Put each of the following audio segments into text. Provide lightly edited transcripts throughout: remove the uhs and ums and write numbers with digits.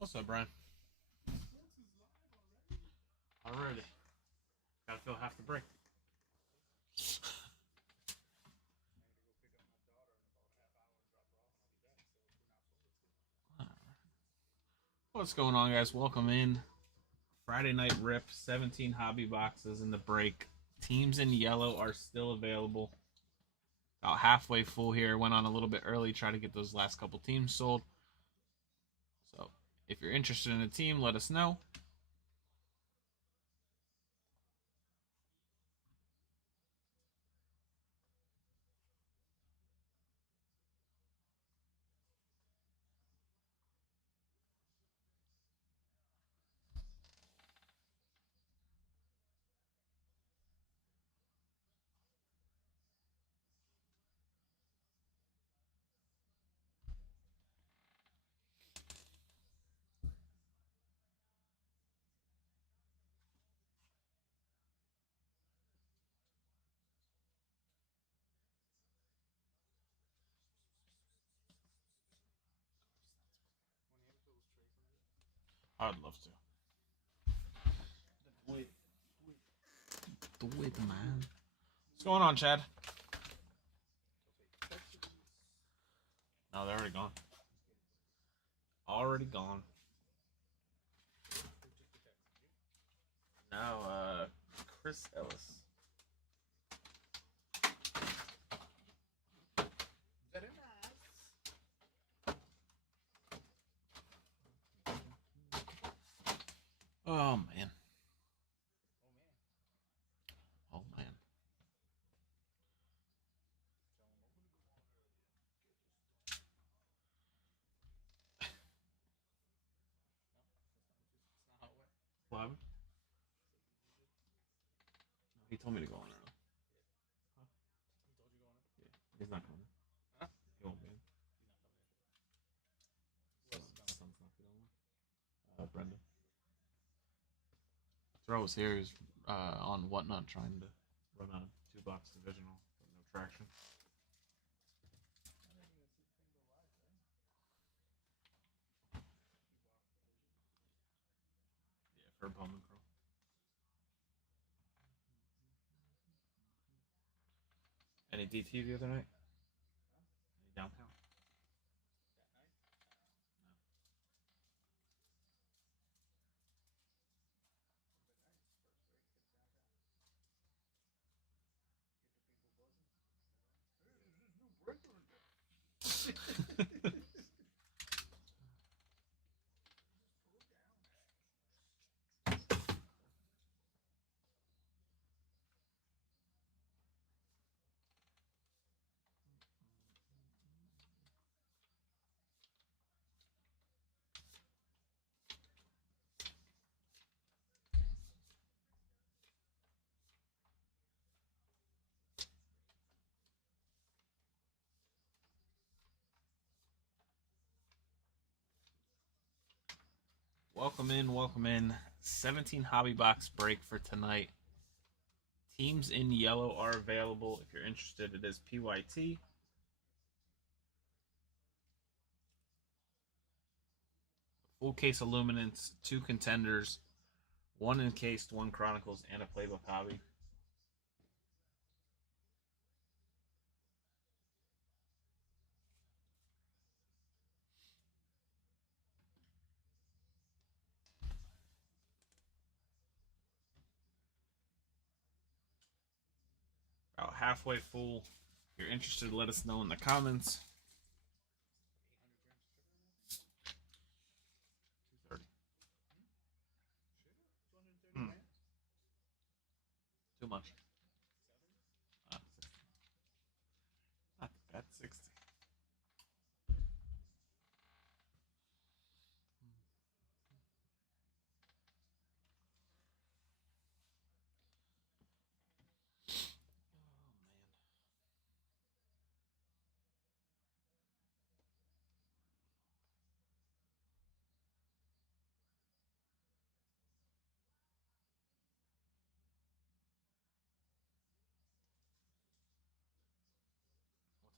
What's up, Brian? Alrighty. Gotta fill half the break. What's going on, guys? Welcome in. Friday night rip. 17 hobby boxes in the break. Teams in yellow are still available. About halfway full here. Went on a little bit early. Try to get those last couple teams sold. So if you're interested in a team, let us know. I'd love to. Do it, man. What's going on, Chad? No, they're already gone. Already gone. Now, Chris Ellis. Oh, man. Oh, man. What? He told me to go on early. Huh? He told you to go on early? Yeah. He's not coming. Huh? He won't be in. Son's not feeling well. Brenda. Throw was here. He's on whatnot trying to run a 2-box divisional, but no traction. Yeah, for Bowman Crow. Any DT the other night? Any downtown? No. Welcome in, welcome in. 17 hobby box break for tonight. Teams in yellow are available. If you're interested, it is PYT. Full case of Luminance, 2 contenders, 1 encased, 1 Chronicles, and a playbook hobby. About halfway full. If you're interested, let us know in the comments. 230. Too much. Not bad, 60. Oh, man.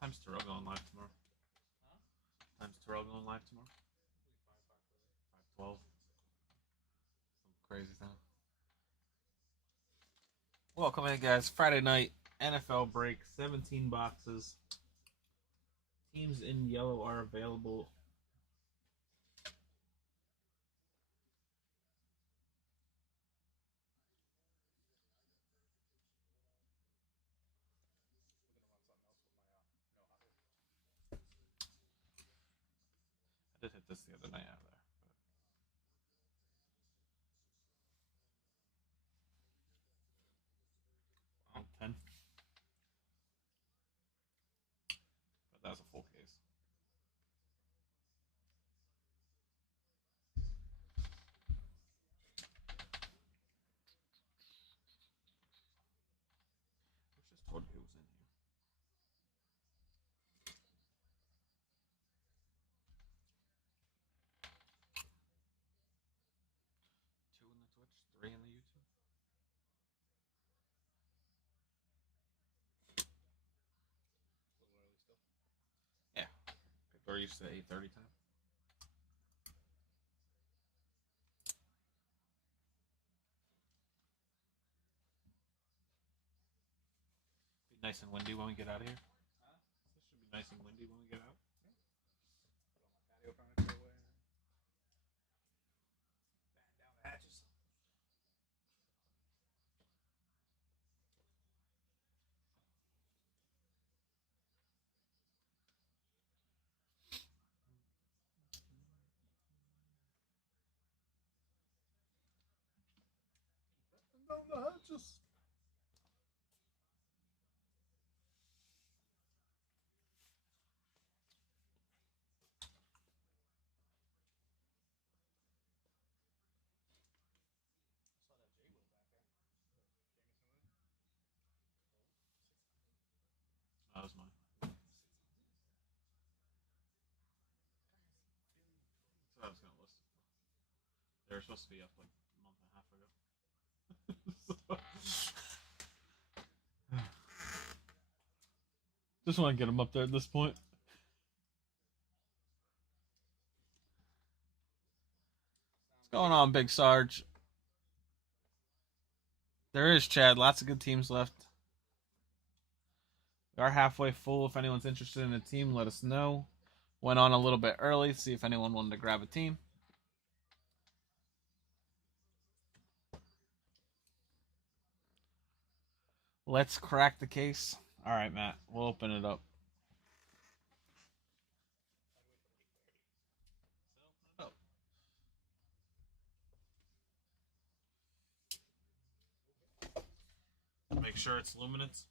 What time's Terrell going live tomorrow? Huh? What time's Terrell going live tomorrow? 12. Some crazy time. Welcome in, guys. Friday night NFL break. 17 boxes. Teams in yellow are available. I did hit this the other night out there. But, 10. But that was a full case. I just told you it was in here. Two in the Twitch, 3 in the YouTube. Yeah. Or you say 8:30 time. Be nice and windy when we get out of here. This should be nice and windy when we get out. Put on my patio furniture away. Batten down the hatches. Batten down the hatches. That was mine. That's what I was going to list. They were supposed to be up like a month and a half ago. Just want to get them up there at this point. What's going on, Big Sarge? There is, Chad. Lots of good teams left. We are halfway full. If anyone's interested in a team, let us know. Went on a little bit early, see if anyone wanted to grab a team. Let's crack the case. All right, Matt. We'll open it up. Make sure it's Luminance.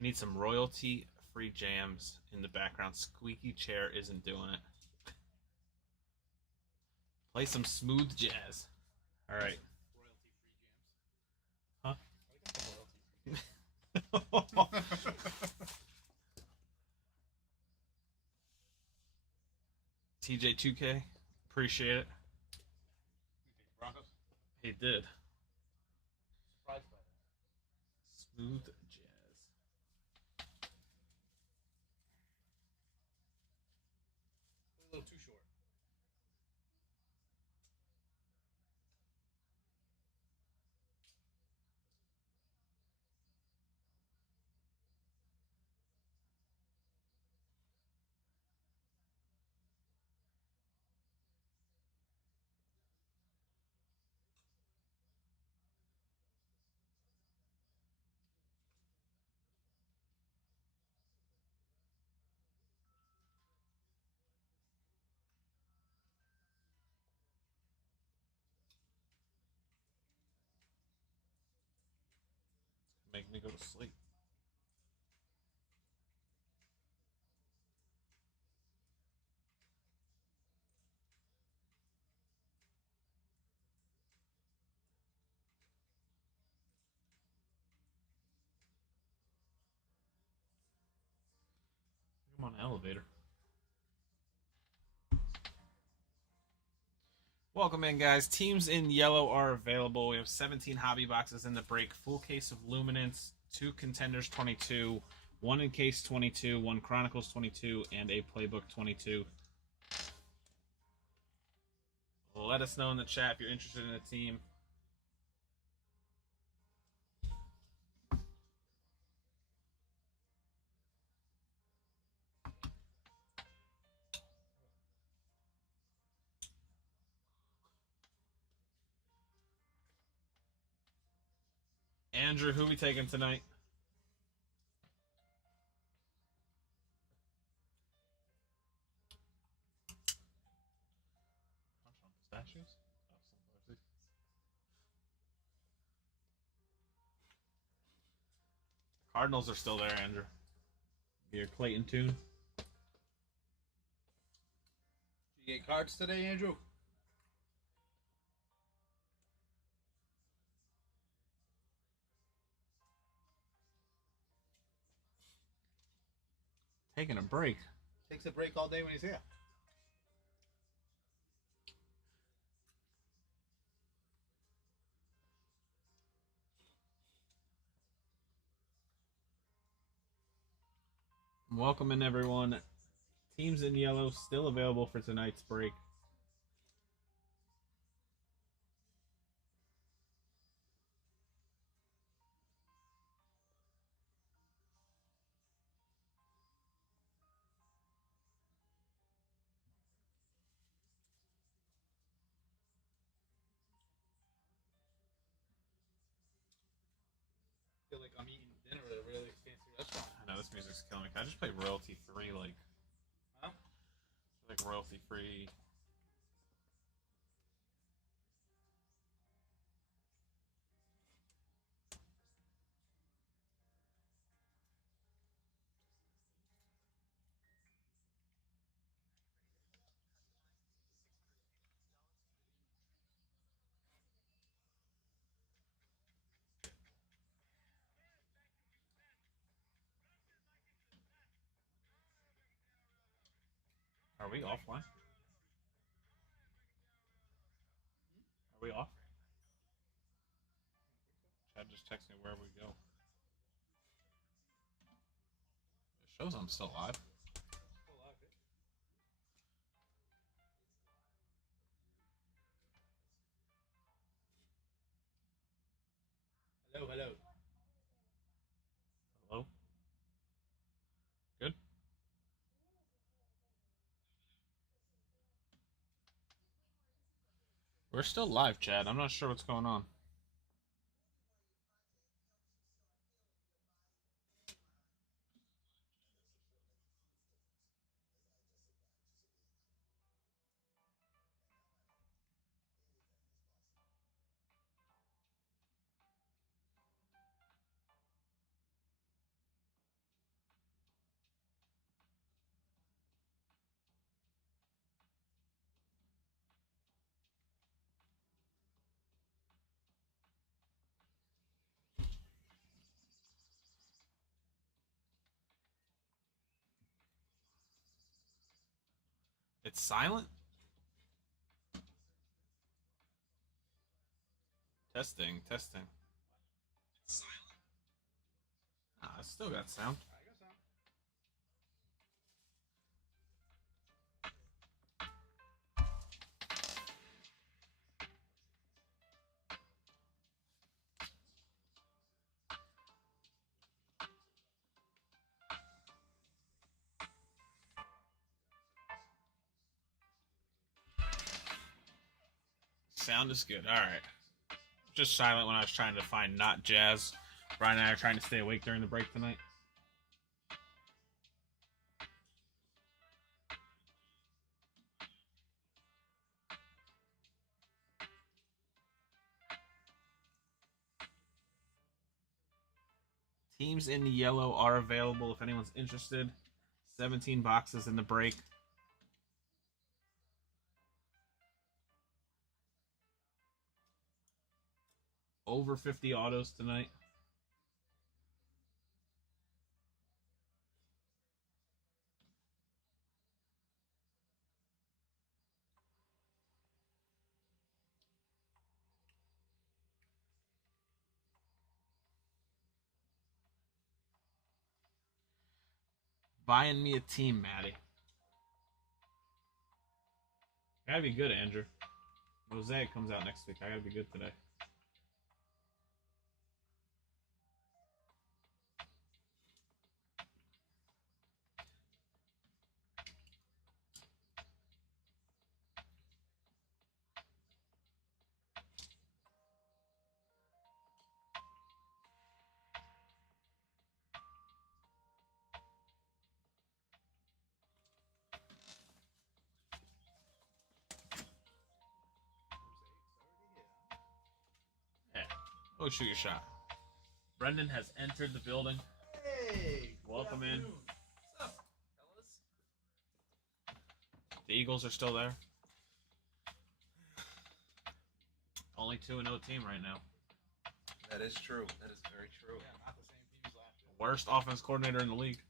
We need some royalty-free jams in the background. Squeaky chair isn't doing it. Play some smooth jazz. All right. Huh? TJ2K. Appreciate it. Broncos. He did. Surprised by that. Smooth jazz. A little too short. Make me go to sleep. I'm on an elevator. Welcome in, guys. Teams in yellow are available. We have 17 hobby boxes in the break. Full case of Luminance, 2 Contenders 22, 1 Encase 22, 1 Chronicles 22, and a Playbook 22. Let us know in the chat if you're interested in a team. Andrew, who we taking tonight? Pistachios? Cardinals are still there, Andrew. Your Clayton Tune. Did you get cards today, Andrew? Taking a break. Takes a break all day when he's here. Welcome in, everyone. Teams in yellow still available for tonight's break. I feel like I'm eating dinner at a really fancy restaurant. I know this music's killing me. Can I just play royalty free, like, Huh? like royalty free? Are we offline? Are we off? Chad just texted me where we go. It shows I'm still live. Still alive, eh? Hello, hello. Hello? Good? We're still live, Chad. I'm not sure what's going on. It's silent? Testing, testing. It's silent. Ah, I still got sound. I got some. Sound is good. All right. Just silent when I was trying to find not jazz. Brian and I are trying to stay awake during the break tonight. Teams in yellow are available if anyone's interested. 17 boxes in the break. Over 50 autos tonight. Buying me a team, Maddie. Gotta be good, Andrew. Mosaic comes out next week. I gotta be good today. Yeah. Oh, shoot your shot. Brendan has entered the building. Hey! Welcome in. What's up, fellas? The Eagles are still there. Only 2-0 team right now. That is true. That is very true. Yeah, not the same team as last year. Worst offense coordinator in the league.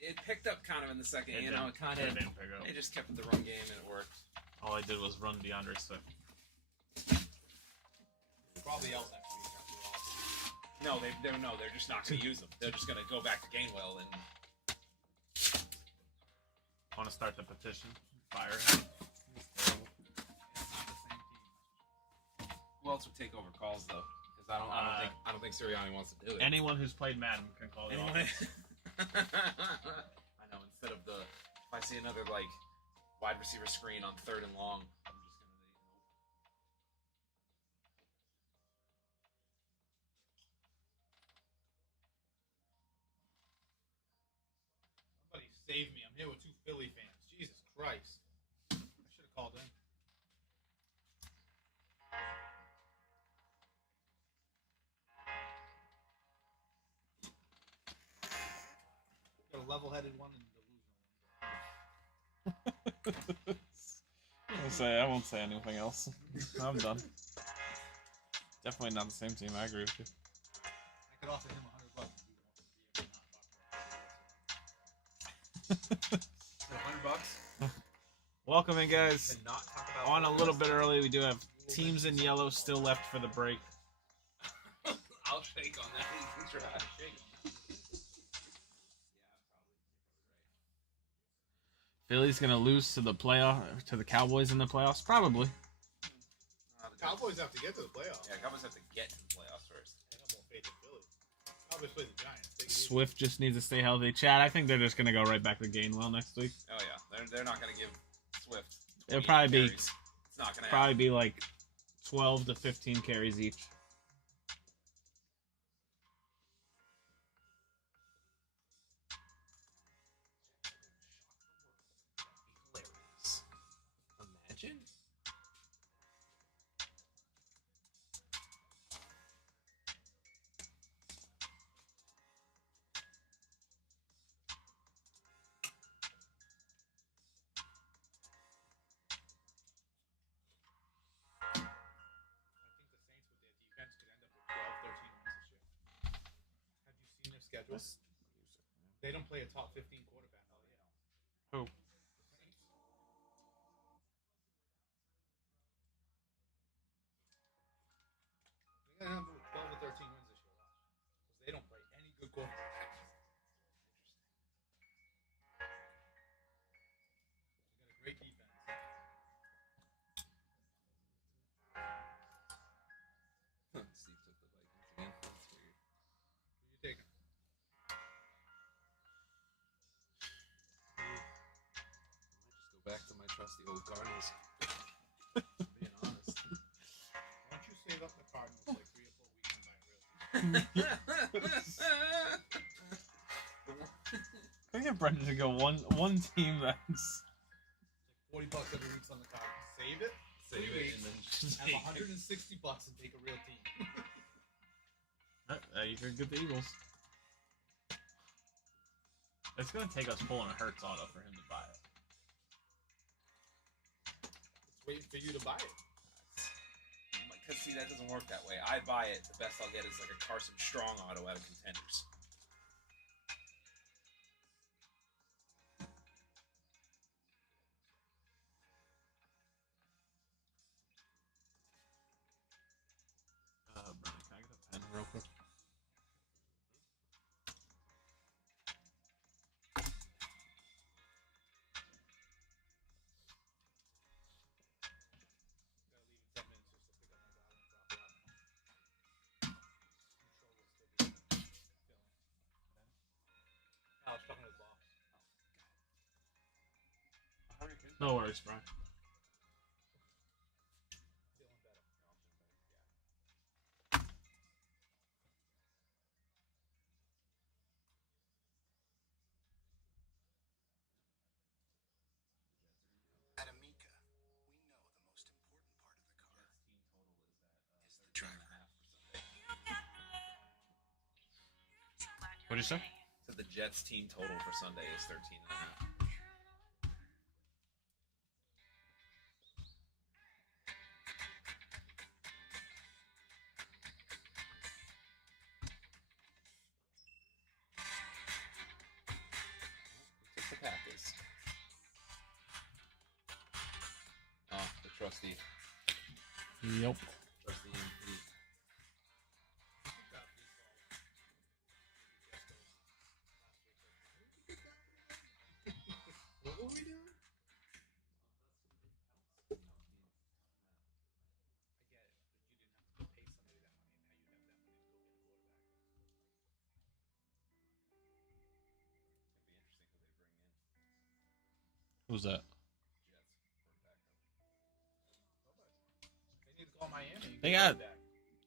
It picked up kind of in the second. It It kind of. didn't pick up. They just kept with the run game and it worked. All I did was run DeAndre Swift. Probably else next week after all. They're just not going to use them. They're just going to go back to Gainwell and. Want to start the petition? Fire him. He's terrible. It's not the same team. Who else would take over calls though? Because I don't think Sirianni wants to do it. Anyone who's played Madden can call the Anyone? offense. I know. Instead of if I see another wide receiver screen on 3rd and long, I'm just going to. Somebody save me. I'm here with 2 Philly fans. Jesus Christ. I should have called in. Got a level-headed one and a delusional one. I won't say anything else. I'm done. Definitely not the same team. I agree with you. I could offer him $100 if he $100? Welcome in, guys. And not talk about On a little bit early, we do have teams in yellow still left for the break. I'll shake on that. You can try. Shake. Philly's gonna lose to the Cowboys in the playoffs, probably. The Cowboys have to get to the playoffs. Yeah, Cowboys have to get to the playoffs first. I have more faith in Philly. Cowboys play the Giants. Take it easy. Swift just needs to stay healthy. Chad, I think they're just gonna go right back to Gainwell next week. Oh yeah, they're not going to give Swift. It'll 20 probably be carries. It's not going to probably be like 12 to 15 carries each. Hilarious. Imagine. I think the Saints with their defense could end up with 12, 13 wins this year. Have you seen their schedule? They don't play a top 15 quarterback all year. Who? The Saints. trust the old Cardinals. Being honest. Why don't you save up the Cardinals like 3 or 4 weeks and buy real? I get Brendan to go one team that's $40 every week's on the Cardinals. Save it. Save 3 it weeks. and then just Have $160 and take a real team. you could get the Eagles. It's gonna take us pulling a Hurts auto for him to buy it. It's waiting for you to buy it. Because see, that doesn't work that way. I buy it. The best I'll get is like a Carson Strong auto out of Contenders. Brendan, can I get a pen real quick? Gotta leave in 10 minutes just to pick up my daughter and drop her off. I'm sure we'll still be filling. I was talking to the boss. How are your kids? No worries, Brian. Feeling better. At Amica, we know the most important part of the car is the driver. What'd you say? So the Jets team total for Sunday is 13.5. What's the Packers? Oh, the trusty Yep. MP. What were we doing? I get it, but you didn't have to go pay somebody that money, and now you have that money to go get a quarterback. Who's that? They need to call Miami. And They get got- White back.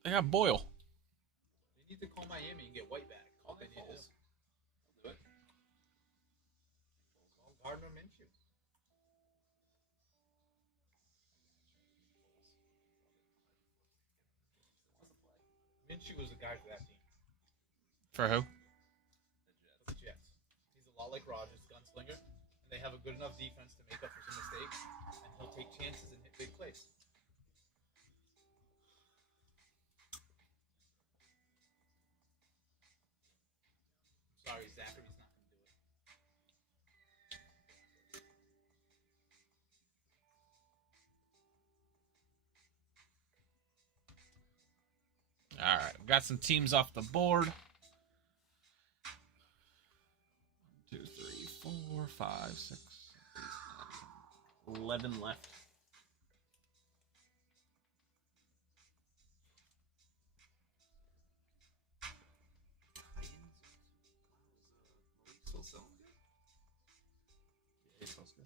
They got Boyle. They need to call Miami and get White back. All they need to do. Do it. Call Gardner Minshew. Minshew was the guy for that team. For who? For the Jets. He's a lot like Rodgers, gunslinger, and they have a good enough defense to make up for some mistakes, and he'll take chances and hit big plays. Sorry, Zachary's not going to do it. All right, we got some teams off the board. 1, 2, 3, 4, 5, 6, 7, 8, 9, 11 left. Still selling good. Yeah, it smells good.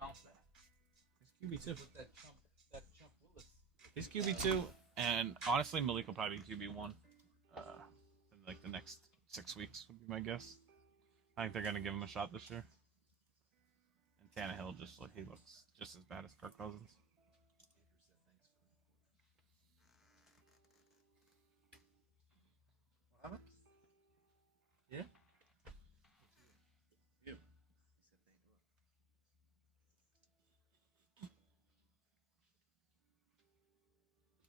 Bounce back. He's QB2. With that chump Willis. He's QB2, and honestly, Malik will probably be QB1 in like the next 6 weeks, would be my guess. I think they're going to give him a shot this year. And Tannehill he looks just as bad as Kirk Cousins. What happened? Yeah? You.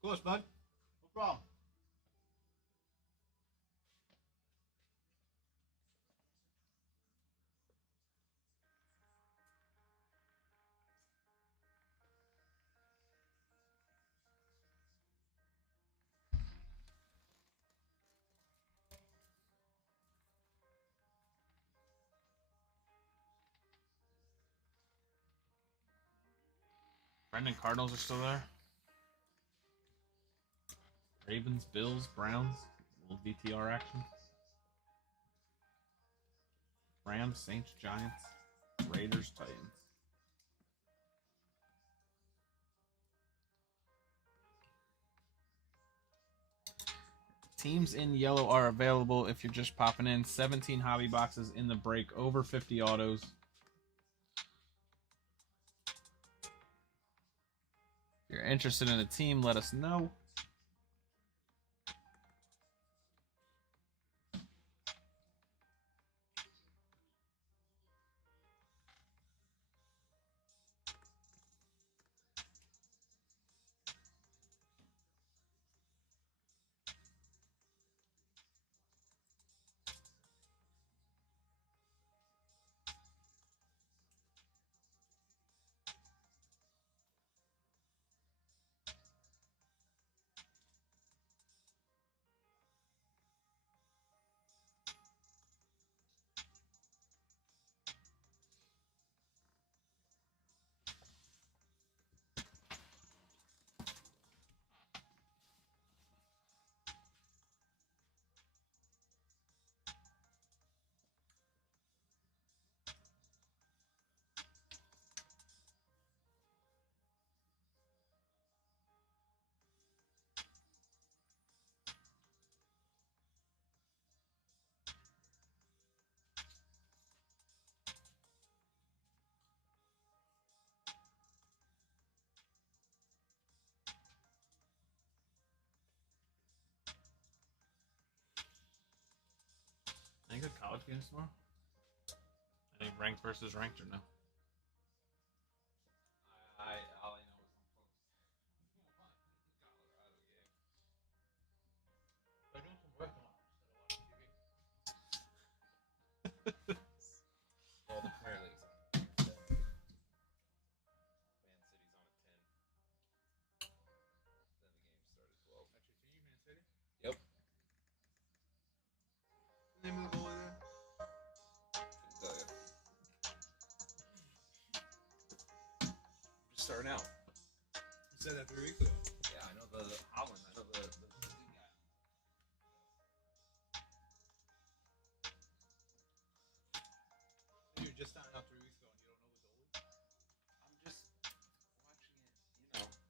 Of course, bud. No problem. Brendan, Cardinals are still there. Ravens, Bills, Browns, a little DTR action. Rams, Saints, Giants, Raiders, Titans. Teams in yellow are available if you're just popping in. 17 hobby boxes in the break, over 50 autos. If you're interested in a team, let us know. Any good college games tomorrow? Any ranked versus ranked or no? All I know is I'm focused. Colorado game. They're doing some work tomorrow instead of watching TV. Well, the Premier League's on at 10. Man City's on at 10. Then the game started at 12. That's your team, Man City. Yep. The name of the goalie there? Couldn't tell you. Just starting out. You said that 3 weeks ago. Yeah, I know the Holland. I know the good guy. So you're just starting out 3 weeks ago and you don't know the goalie? I'm just watching it, I'm learning.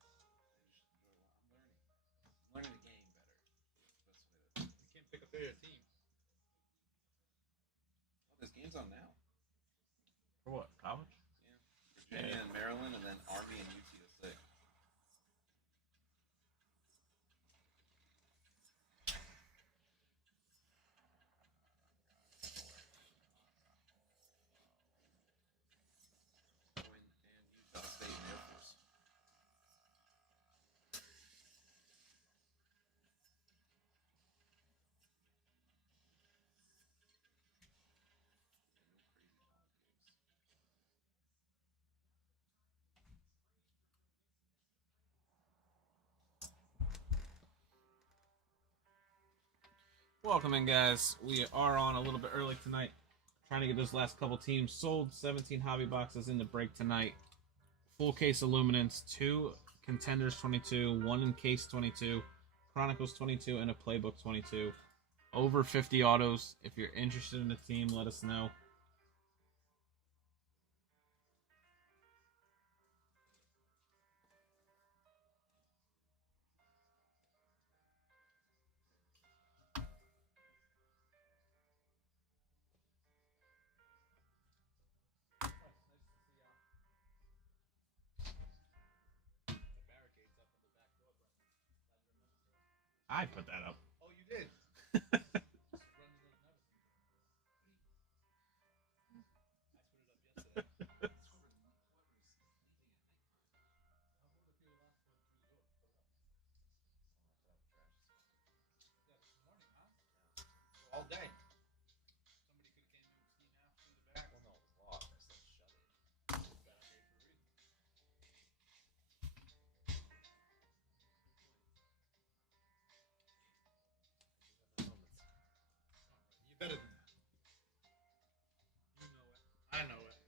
I'm learning the game better. That's the best way to. You can't pick a favorite team. Oh, this game's on now. For what? College? Yeah. Virginia and Maryland, and then Army and UTSA. And Utah State and Air Force. Welcome in, guys. We are on a little bit early tonight. Trying to get those last couple teams sold. 17 hobby boxes in the break tonight. Full case of Luminance, 2 Contenders 22, 1 in case 22, Chronicles 22, and a Playbook 22. Over 50 autos. If you're interested in the team, let us know. Nice to see the barricades up on the back door, Brendan. Glad you remembered to. I put that up. Oh, you did? Brendan doesn't have a thing for it. I put it up yesterday. How about if you were last one through the door? Put it up. Yeah, this morning, huh? So all day. Somebody could have came and seen half through the back. Well, no, it was locked. I still shut it. Barricade for a reason. You better than that. You know it. I know it.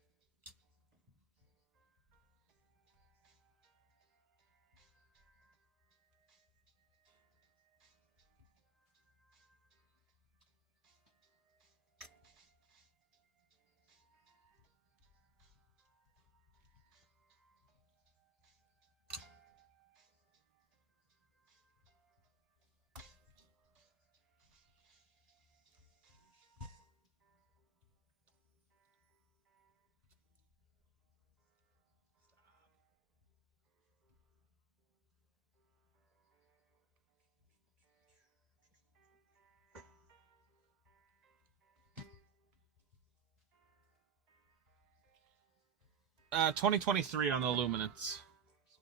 2023 on the Luminance.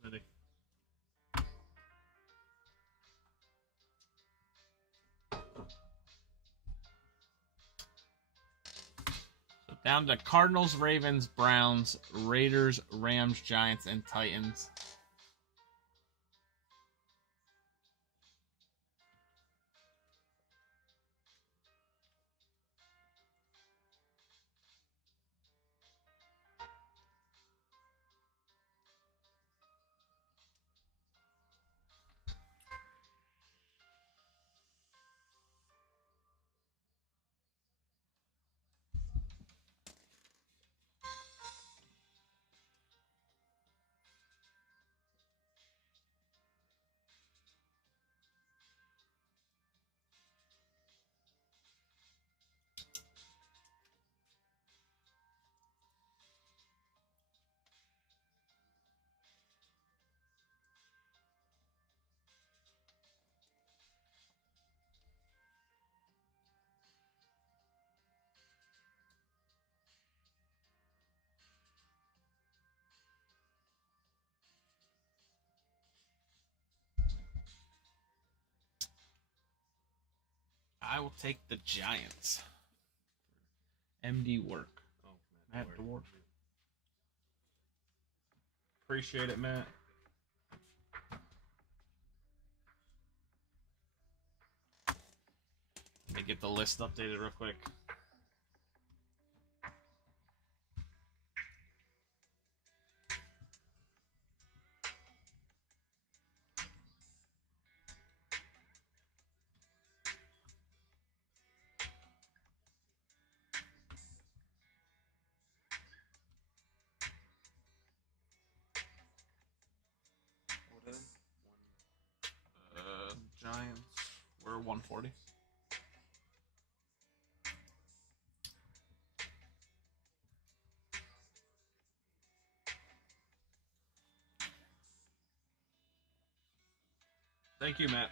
Smithy. So down to Cardinals, Ravens, Browns, Raiders, Rams, Giants, and Titans. I will take the Giants. MD work. Oh, Matt Dward. Dward. Appreciate it, Matt. Let me get the list updated real quick. What is? Giants. We're 140. Thank you, Matt.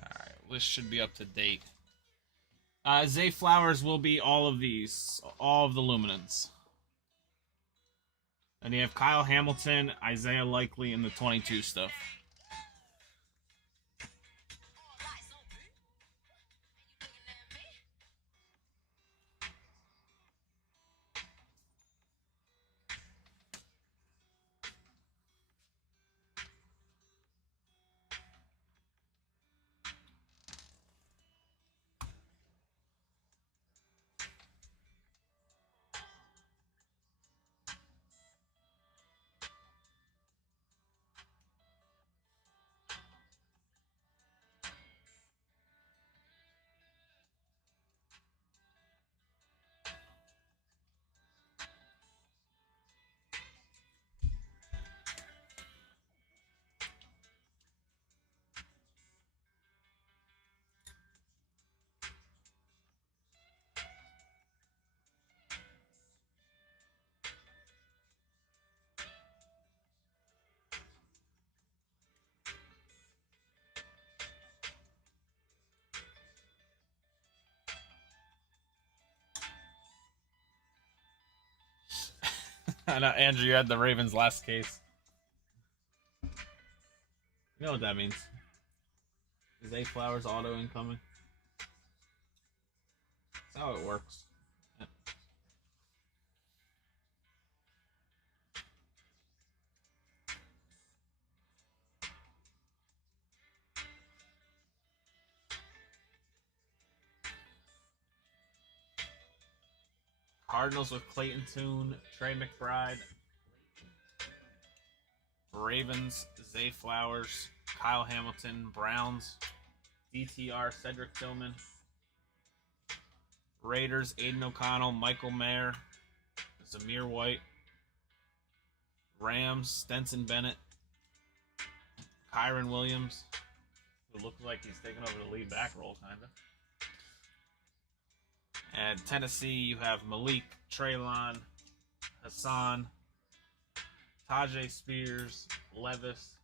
Alright, list should be up to date. Zay Flowers will be all of these. All of the Luminance. And you have Kyle Hamilton, Isaiah Likely, and the 22 stuff. I know, Andrew, you had the Ravens last case. You know what that means. Zay Flowers auto incoming. That's how it works. Cardinals with Clayton Tune, Trey McBride, Ravens, Zay Flowers, Kyle Hamilton. Browns, DTR, Cedric Tillman. Raiders, Aiden O'Connell, Michael Mayer, Zamir White. Rams, Stenson Bennett, Kyron Williams, who looks like he's taking over the lead back role, kind of. And Tennessee, you have Malik, Traylon, Hassan, Tajay Spears, Levis.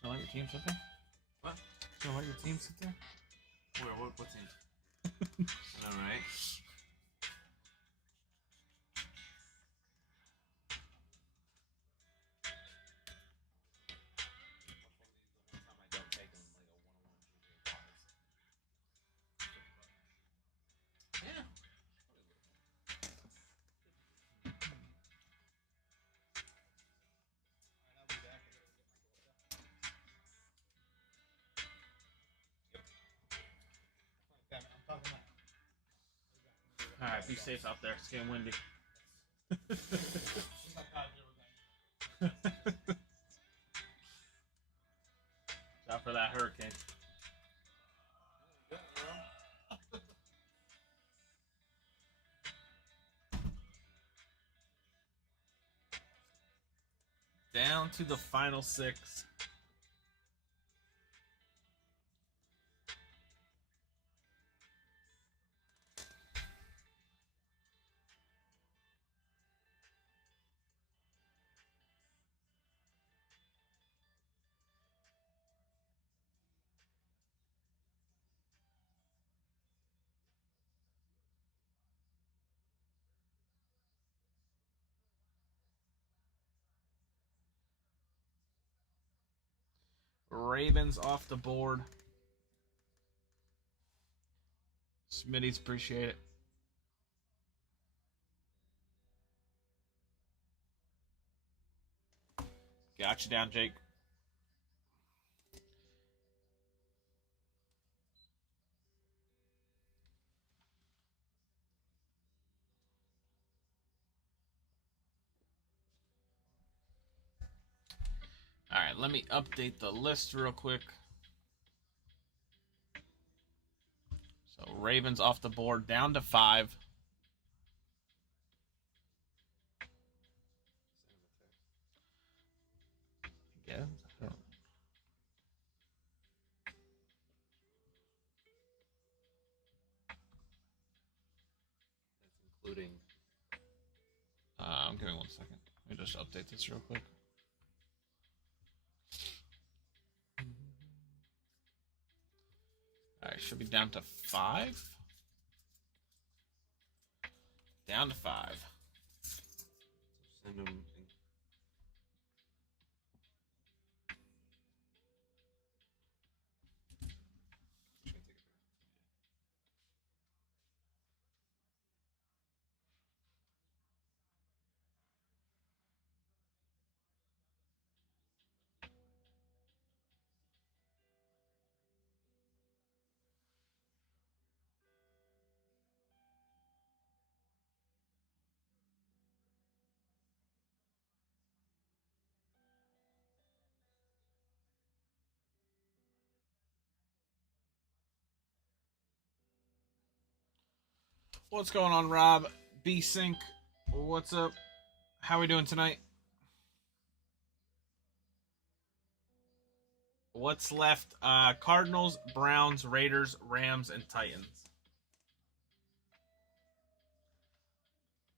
Don't let your team sit there? What? Don't let your team sit there? Where? What team? All right. Which one of these? The one time I don't take them like a 101 GJ wise. Yeah. Alright, I'll be back. I gotta get my daughter. Damn it, I'm talking now. Alright, be safe out there. It's getting windy. Seems like God knew what that means. Watch out for that hurricane. Down to the final 6. Ravens off the board. Smitty's appreciate it. Got you down, Jake. All right, let me update the list real quick. So Ravens off the board, down to 5. Yeah. That's including. Give me 1 second. Let me just update this real quick. All right, should be down to 5. Down to 5. Send them. What's going on, Rob? B Sync. What's up? How we doing tonight? What's left? Cardinals, Browns, Raiders, Rams, and Titans.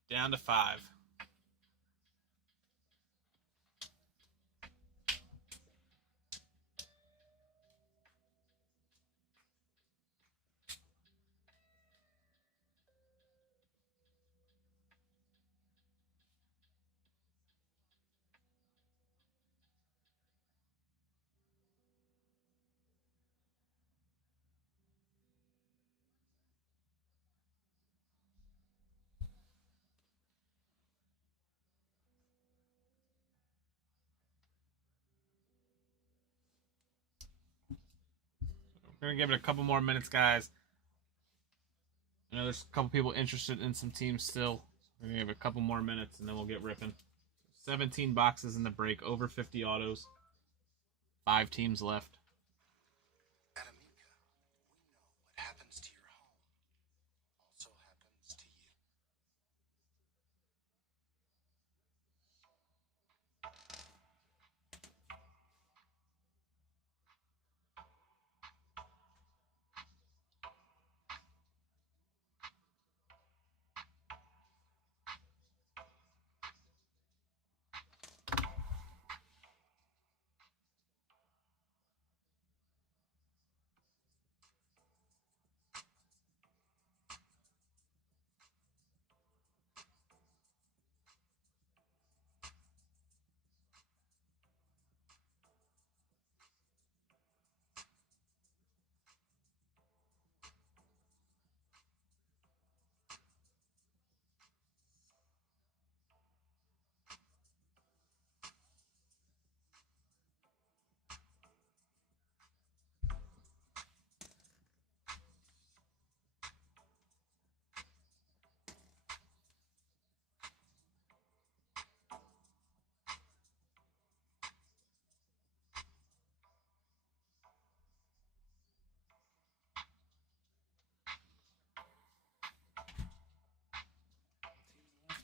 Down to 5. We're gonna give it a couple more minutes, guys. I know there's a couple people interested in some teams still. We're gonna give it a couple more minutes and then we'll get ripping. 17 boxes in the break, over 50 autos. 5 teams left. At Amica, we know what happens to your home also happens to you.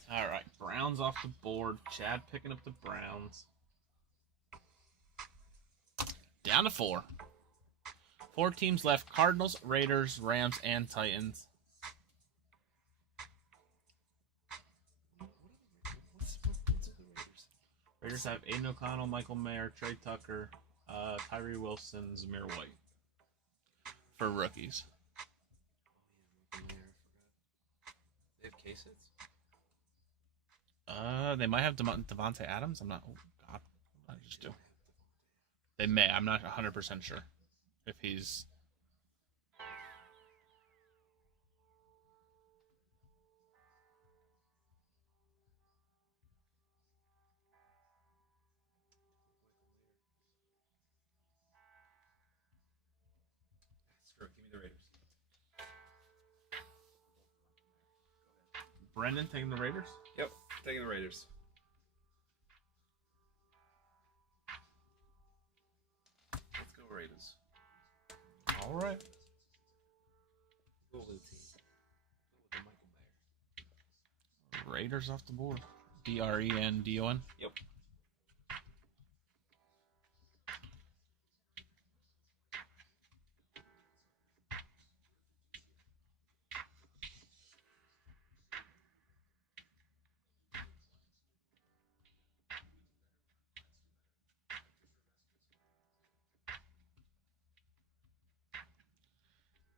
All right, Browns off the board. Chad picking up the Browns. Down to 4. 4 teams left: Cardinals, Raiders, Rams, and Titans. What's the Raiders? Raiders have Aiden O'Connell, Michael Mayer, Trey Tucker, Tyree Wilson, Zamir White for rookies. Oh, yeah, Michael Mayer, I forgot. They have K-Sits? They might have Devontae Adams. I'm not. Oh God, I just do. Don't have They may. I'm not 100% sure if he's. Screw it, give me the Raiders. Brendan taking the Raiders. Yep, taking the Raiders. Let's go Raiders. All right. Go with the team. Go with the Michael Mayer. Raiders off the board. Brendon. Yep.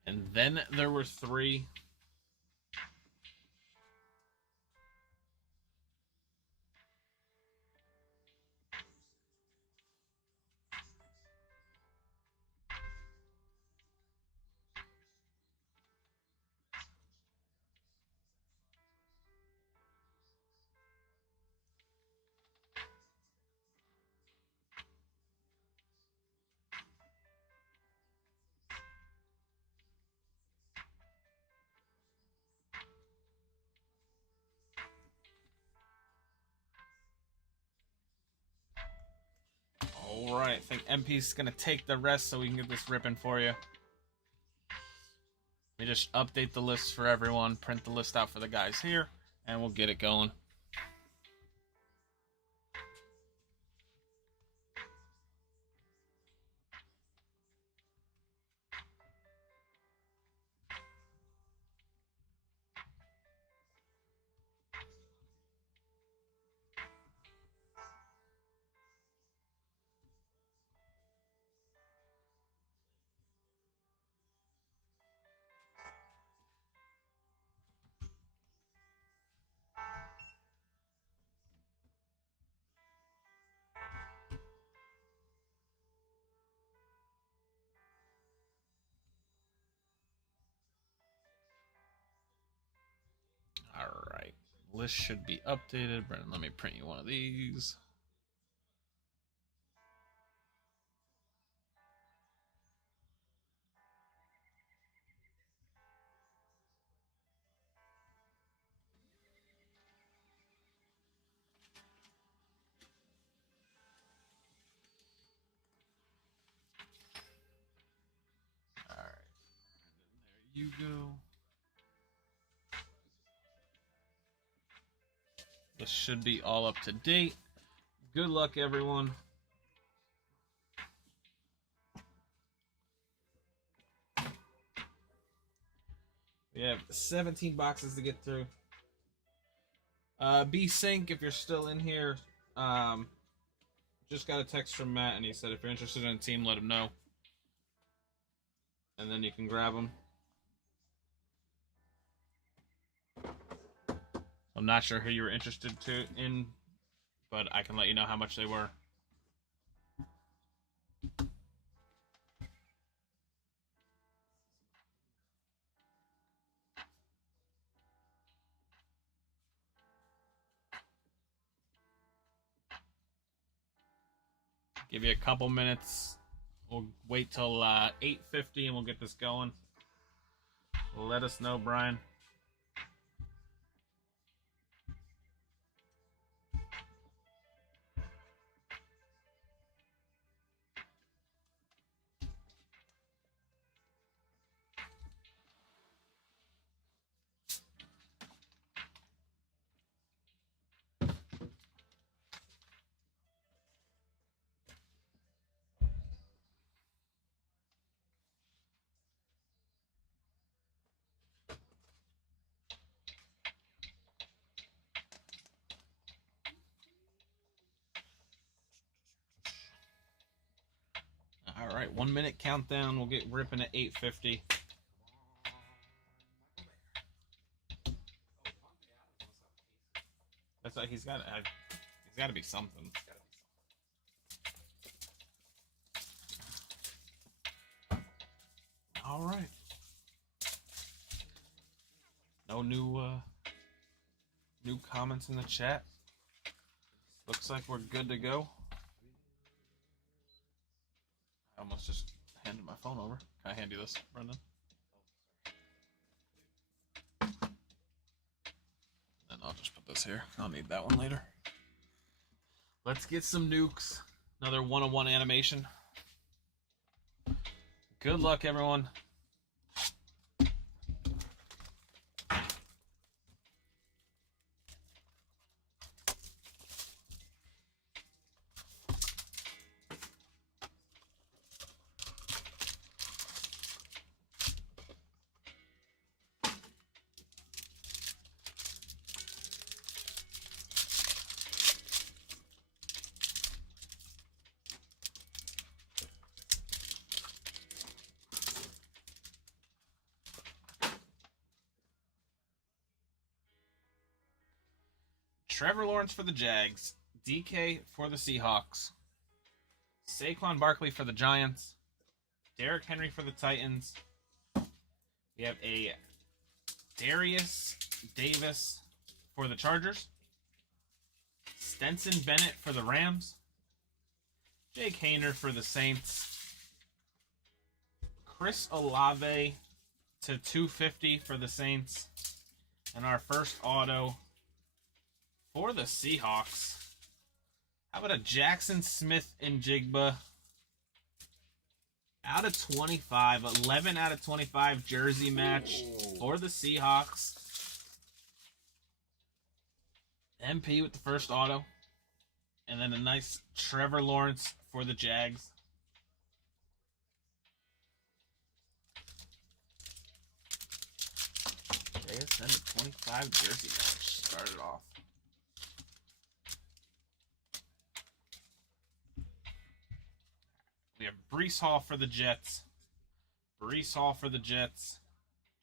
And then there were 3. All right. I think MP's gonna take the rest so we can get this ripping for you. We just update the list for everyone, print the list out for the guys here, and we'll get it going. All right. List should be updated. Brendan, let me print you one of these. Hugo. This should be all up to date. Good luck, everyone. We have 17 boxes to get through. B-Sync, if you're still in here, just got a text from Matt, and he said if you're interested in a team, let him know. And then you can grab them. I'm not sure who you were interested in, but I can let you know how much they were. Give you a couple minutes. We'll wait till 8:50 and we'll get this going. Let us know, Brian. All right, 1 minute countdown. We'll get ripping at 8:50. That's like he's got to be something. All right. No new comments in the chat. Looks like we're good to go. I almost just handed my phone over. Can I hand you this, Brendan? And I'll just put this here. I'll need that one later. Let's get some nukes. Another 1-on-1 animation. Good luck, everyone. Trevor Lawrence for the Jags. DK for the Seahawks. Saquon Barkley for the Giants. Derrick Henry for the Titans. We have a Darius Davis for the Chargers. Stenson Bennett for the Rams. Jake Hayner for the Saints. Chris Olave to 250 for the Saints. And our first auto for the Seahawks. How about a Jackson Smith and Jigba? Out of 25. 11 out of 25 jersey match for the Seahawks. MP with the first auto. And then a nice Trevor Lawrence for the Jags. JSN to 25 jersey match started off. We have Breece Hall for the Jets. Breece Hall for the Jets.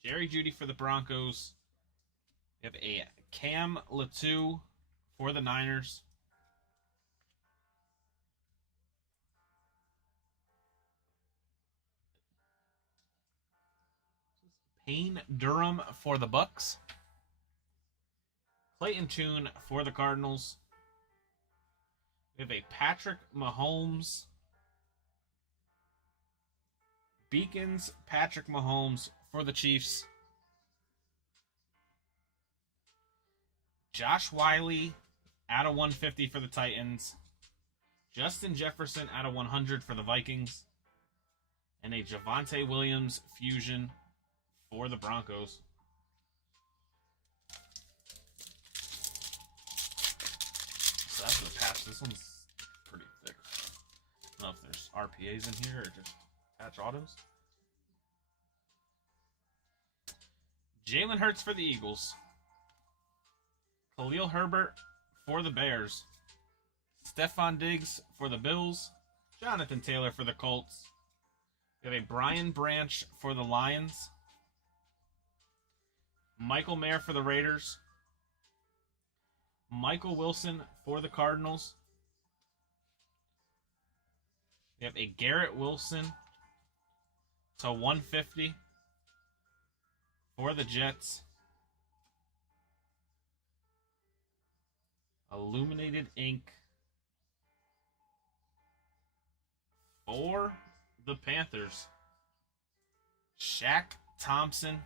Jerry Jeudy for the Broncos. We have a Cam Latou for the Niners. Payne Durham for the Bucks. Clayton Tune for the Cardinals. We have a Patrick Mahomes. Beacons, Patrick Mahomes for the Chiefs. Josh Wiley out of 150 for the Titans. Justin Jefferson out of 100 for the Vikings. And a Javonte Williams fusion for the Broncos. So that's the patch. This one's pretty thick. I don't know if there's RPAs in here or just patch autos. Jalen Hurts for the Eagles. Khalil Herbert for the Bears. Stephon Diggs for the Bills. Jonathan Taylor for the Colts. We have a Brian Branch for the Lions. Michael Mayer for the Raiders. Michael Wilson for the Cardinals. We have a Garrett Wilson to 150 for the Jets. Illuminated ink for the Panthers. Shaq Thompson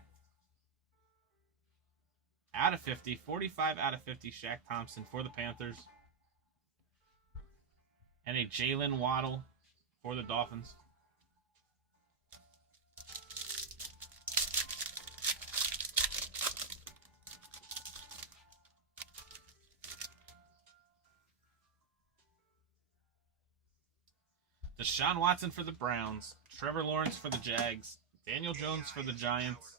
out of 50. 45 out of 50 Shaq Thompson for the Panthers. And a Jalen Waddle for the Dolphins. Deshaun Watson for the Browns. Trevor Lawrence for the Jags. Daniel Jones for the Giants.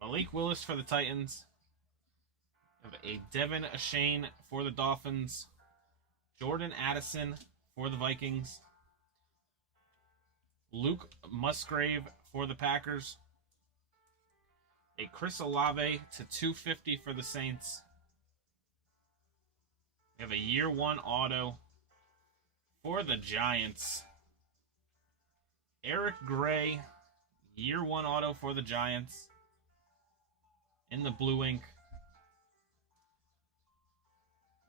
Malik Willis for the Titans. We have a Devin Achane for the Dolphins. Jordan Addison for the Vikings. Luke Musgrave for the Packers. A Chris Olave to 250 for the Saints. We have a year one auto for the Giants. Eric Gray, year one auto for the Giants. In the blue ink.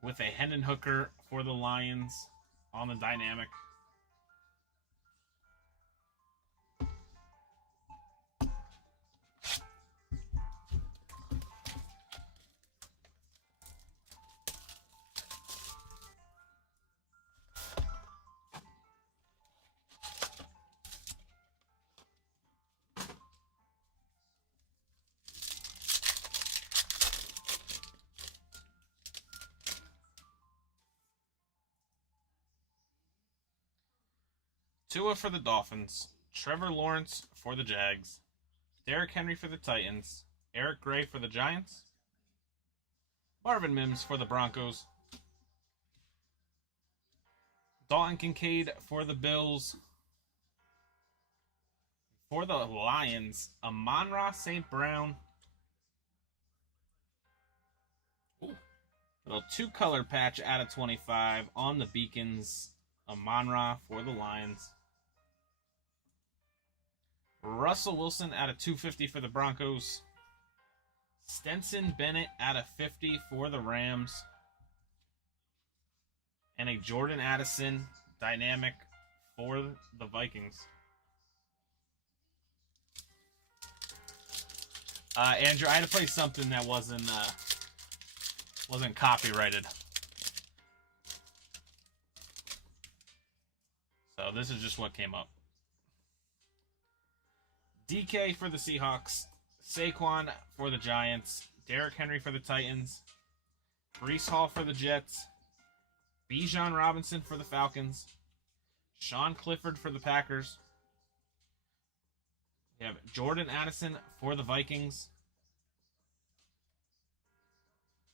With a Hendon Hooker for the Lions on the dynamic. Tua for the Dolphins. Trevor Lawrence for the Jags. Derrick Henry for the Titans. Eric Gray for the Giants. Marvin Mims for the Broncos. Dalton Kincaid for the Bills. For the Lions, Amon-Ra St. Brown. Ooh. Little two-color patch out of 25 on the Beacons. Amon-Ra for the Lions. Russell Wilson out of 250 for the Broncos. Stenson Bennett out of 50 for the Rams. And a Jordan Addison dynamic for the Vikings. Andrew, I had to play something that wasn't copyrighted. So this is just what came up. DK for the Seahawks. Saquon for the Giants. Derrick Henry for the Titans. Breece Hall for the Jets. Bijan Robinson for the Falcons. Sean Clifford for the Packers. We have Jordan Addison for the Vikings.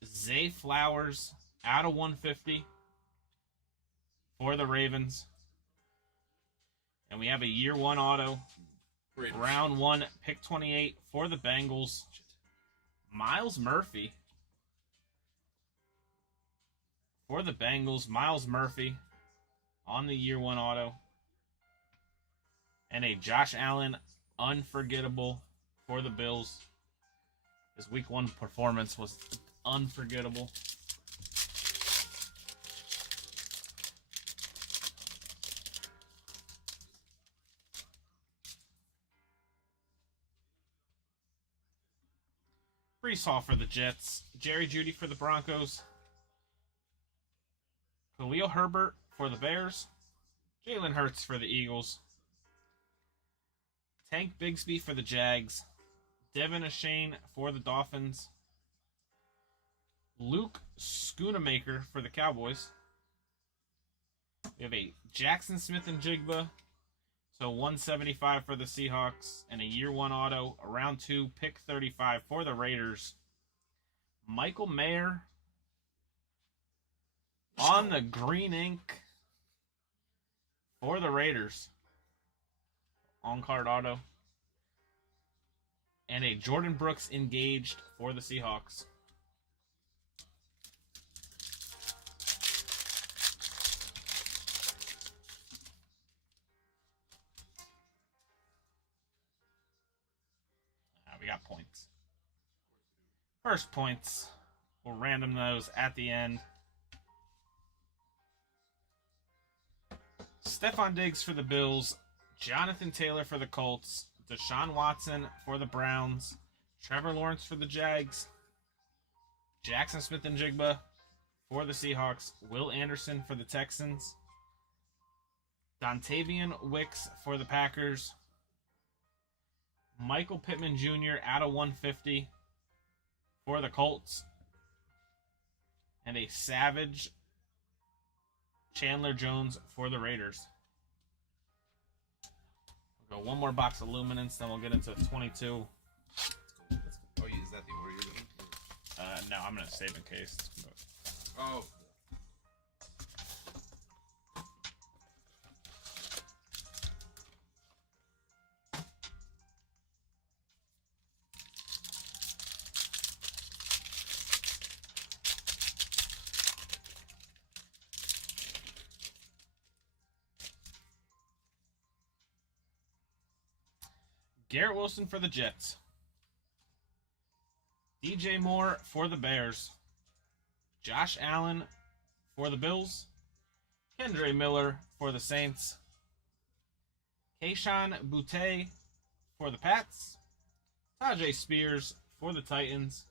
Zay Flowers out of 150 for the Ravens. And we have a year one auto. Raiders. Round one, pick 28 for the Bengals. Miles Murphy. For the Bengals, Miles Murphy on the year one auto. And a Josh Allen unforgettable for the Bills. His week one performance was unforgettable. Breece Hall for the Jets. Jerry Jeudy for the Broncos. Khalil Herbert for the Bears. Jalen Hurts for the Eagles. Tank Bigsby for the Jags. Devin Achane for the Dolphins. Luke Schoonamaker for the Cowboys. We have a Jackson Smith and Jigba. So 175 for the Seahawks. And a year 1 auto. A round 2 pick 35 for the Raiders. Michael Mayer on the green ink for the Raiders. On-card auto. And a Jordan Brooks engaged for the Seahawks. We got points. First points. We'll random those at the end. Stephon Diggs for the Bills. Jonathan Taylor for the Colts. Deshaun Watson for the Browns. Trevor Lawrence for the Jags. Jackson Smith and Jigba for the Seahawks. Will Anderson for the Texans. Dontavian Wicks for the Packers. Michael Pittman Jr. out of 150 for the Colts. And a Savage Chandler Jones for the Raiders. We'll go one more box of Luminance, then we'll get into 22. Let's go. Oh, is that the order you're doing? No, I'm going to save in case. Oh. Garrett Wilson for the Jets. DJ Moore for the Bears. Josh Allen for the Bills. Kendre Miller for the Saints. Keyshawn Boutte for the Pats. Tajay Spears for the Titans.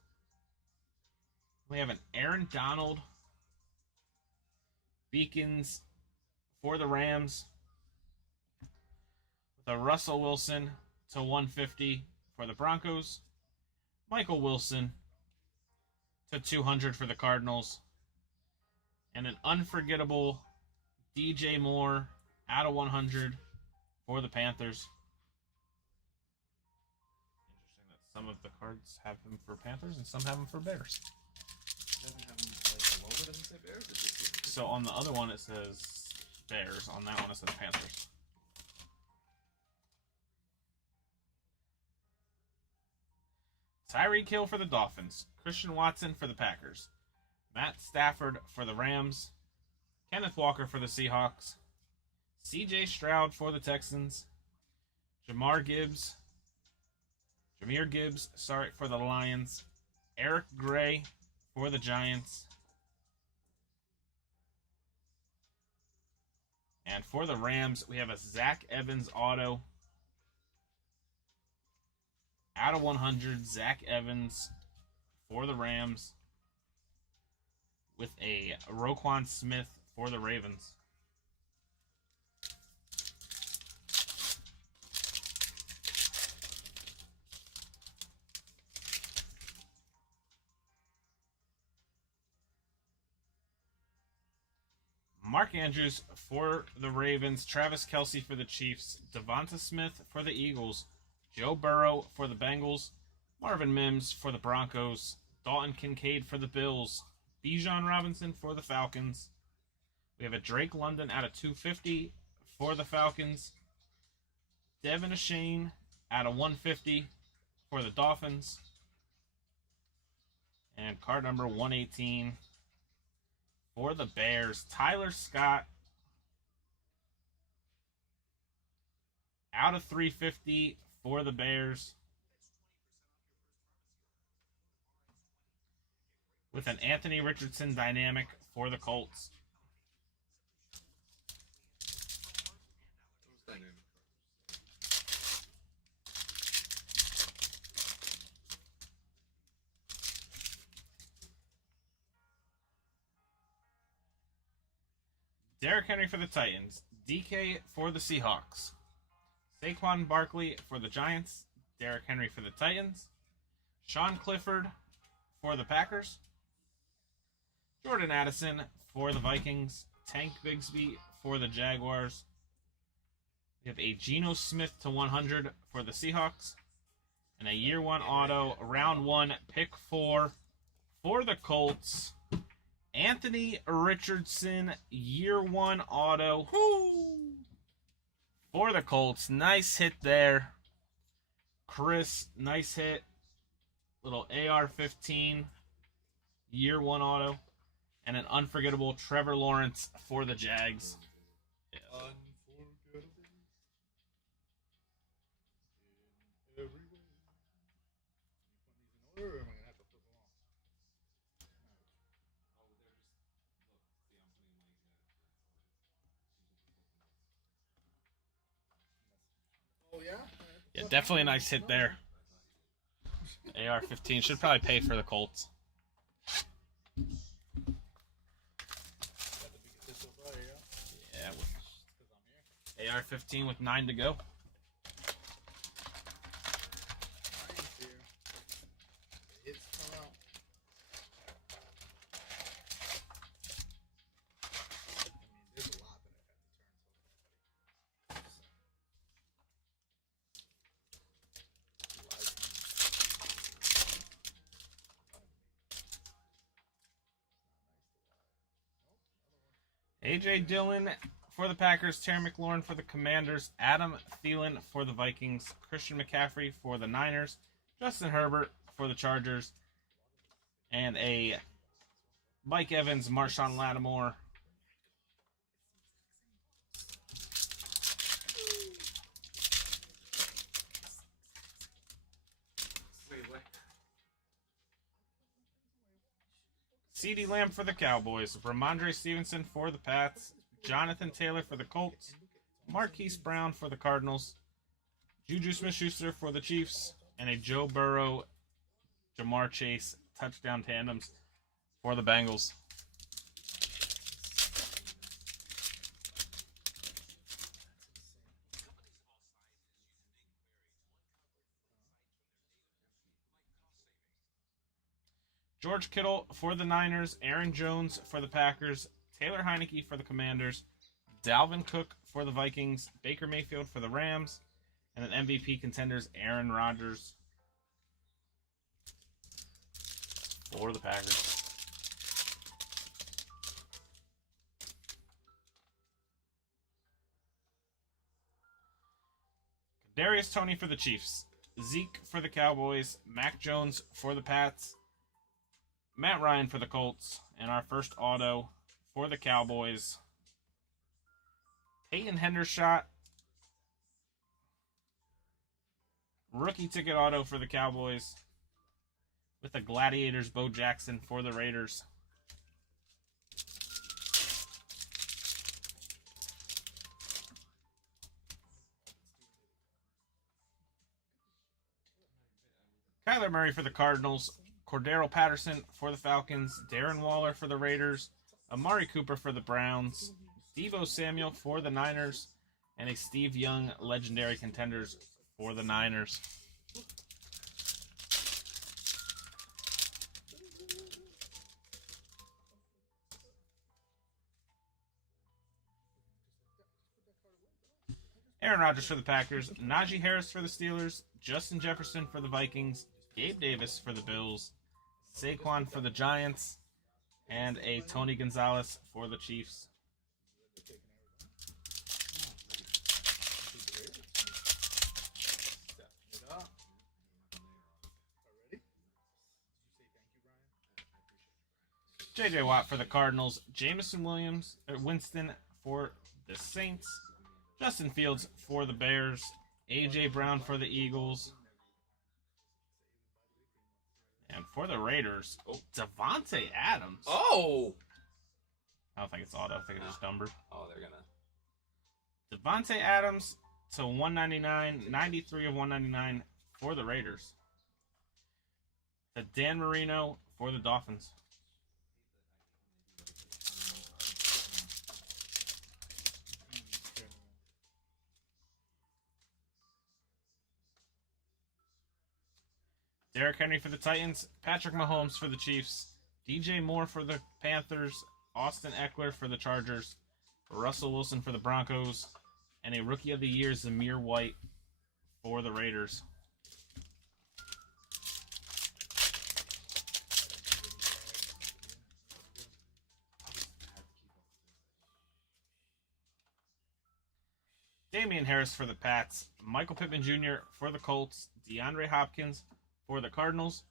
We have an Aaron Donald Beacons for the Rams. With a Russell Wilson to 150 for the Broncos. Michael Wilson to 200 for the Cardinals. And an unforgettable DJ Moore out of 100 for the Panthers. Interesting that some of the cards have him for Panthers and some have him for Bears. Doesn't have them, like, the logo doesn't say Bears? It just says... So on the other one it says Bears. On that one it says Panthers. Tyreek Hill for the Dolphins. Christian Watson for the Packers. Matt Stafford for the Rams. Kenneth Walker for the Seahawks. CJ Stroud for the Texans. Jahmyr Gibbs for the Lions. Eric Gray for the Giants. And for the Rams, we have a Zach Evans auto. Out of 100, Zach Evans for the Rams. With a Roquan Smith for the Ravens. Mark Andrews for the Ravens. Travis Kelce for the Chiefs. Devonta Smith for the Eagles. Joe Burrow for the Bengals. Marvin Mims for the Broncos. Dalton Kincaid for the Bills. Bijan Robinson for the Falcons. We have a Drake London out of 250 for the Falcons. Devin Achane out of 150 for the Dolphins. And card number 118 for the Bears. Tyler Scott out of 350 for the Bears. With an Anthony Richardson dynamic for the Colts. Those dynamic Derrick Henry for the Titans. DK for the Seahawks. Saquon Barkley for the Giants. Derrick Henry for the Titans. Sean Clifford for the Packers. Jordan Addison for the Vikings. Tank Bigsby for the Jaguars. We have a Geno Smith to 100 for the Seahawks. And a year 1 auto, round 1, pick 4 for the Colts. Anthony Richardson, year 1 auto. Woo! For the Colts. Nice hit there. Chris, nice hit. Little AR-15, year 1 auto. And an unforgettable Trevor Lawrence for the Jags. Yeah. Unforgettable. In every way. You put these in order, or am I gonna have to flip them all? Oh yeah. Yeah, definitely a nice hit there. AR-15 should probably pay for the Colts. Got the biggest hit so far, yeah. Yeah, Because I'm here. AR-15 with 9 to go. Nice here. The hits come out. I mean, there's a lot that I've had to turn so far. A.J. Dillon for the Packers, Terry McLaurin for the Commanders, Adam Thielen for the Vikings, Christian McCaffrey for the Niners, Justin Herbert for the Chargers, and a Mike Evans, Marshawn Lattimore. Wait, what? CeeDee Lamb for the Cowboys, Ramondre Stevenson for the Pats, Jonathan Taylor for the Colts, Marquise Brown for the Cardinals, Juju Smith-Schuster for the Chiefs, and a Joe Burrow, Jamar Chase touchdown tandems for the Bengals. George Kittle for the Niners, Aaron Jones for the Packers, Taylor Heineke for the Commanders, Dalvin Cook for the Vikings, Baker Mayfield for the Rams, and an MVP contenders, Aaron Rodgers for the Packers. Kadarius Toney for the Chiefs, Zeke for the Cowboys, Mac Jones for the Pats, Matt Ryan for the Colts, and our first auto for the Cowboys, Peyton Hendershot, rookie ticket auto for the Cowboys, with the Gladiators, Bo Jackson for the Raiders. Kyler Murray for the Cardinals, Cordero Patterson for the Falcons, Darren Waller for the Raiders, Amari Cooper for the Browns, Deebo Samuel for the Niners, and a Steve Young legendary contenders for the Niners. Aaron Rodgers for the Packers, Najee Harris for the Steelers, Justin Jefferson for the Vikings, Gabe Davis for the Bills, Saquon for the Giants, and a Tony Gonzalez for the Chiefs. J.J. Watt for the Cardinals, Jameson Winston for the Saints, Justin Fields for the Bears, A.J. Brown for the Eagles, and for the Raiders, Devontae Adams. Oh! I don't think it's auto. I think it's just numbered. Oh, they're gonna. Devontae Adams to 199, 93 of 199 for the Raiders. To Dan Marino for the Dolphins. Derrick Henry for the Titans, Patrick Mahomes for the Chiefs, DJ Moore for the Panthers, Austin Eckler for the Chargers, Russell Wilson for the Broncos, and a Rookie of the Year, Zamir White for the Raiders. Damian Harris for the Pats, Michael Pittman Jr. for the Colts, DeAndre Hopkins for the Cardinals,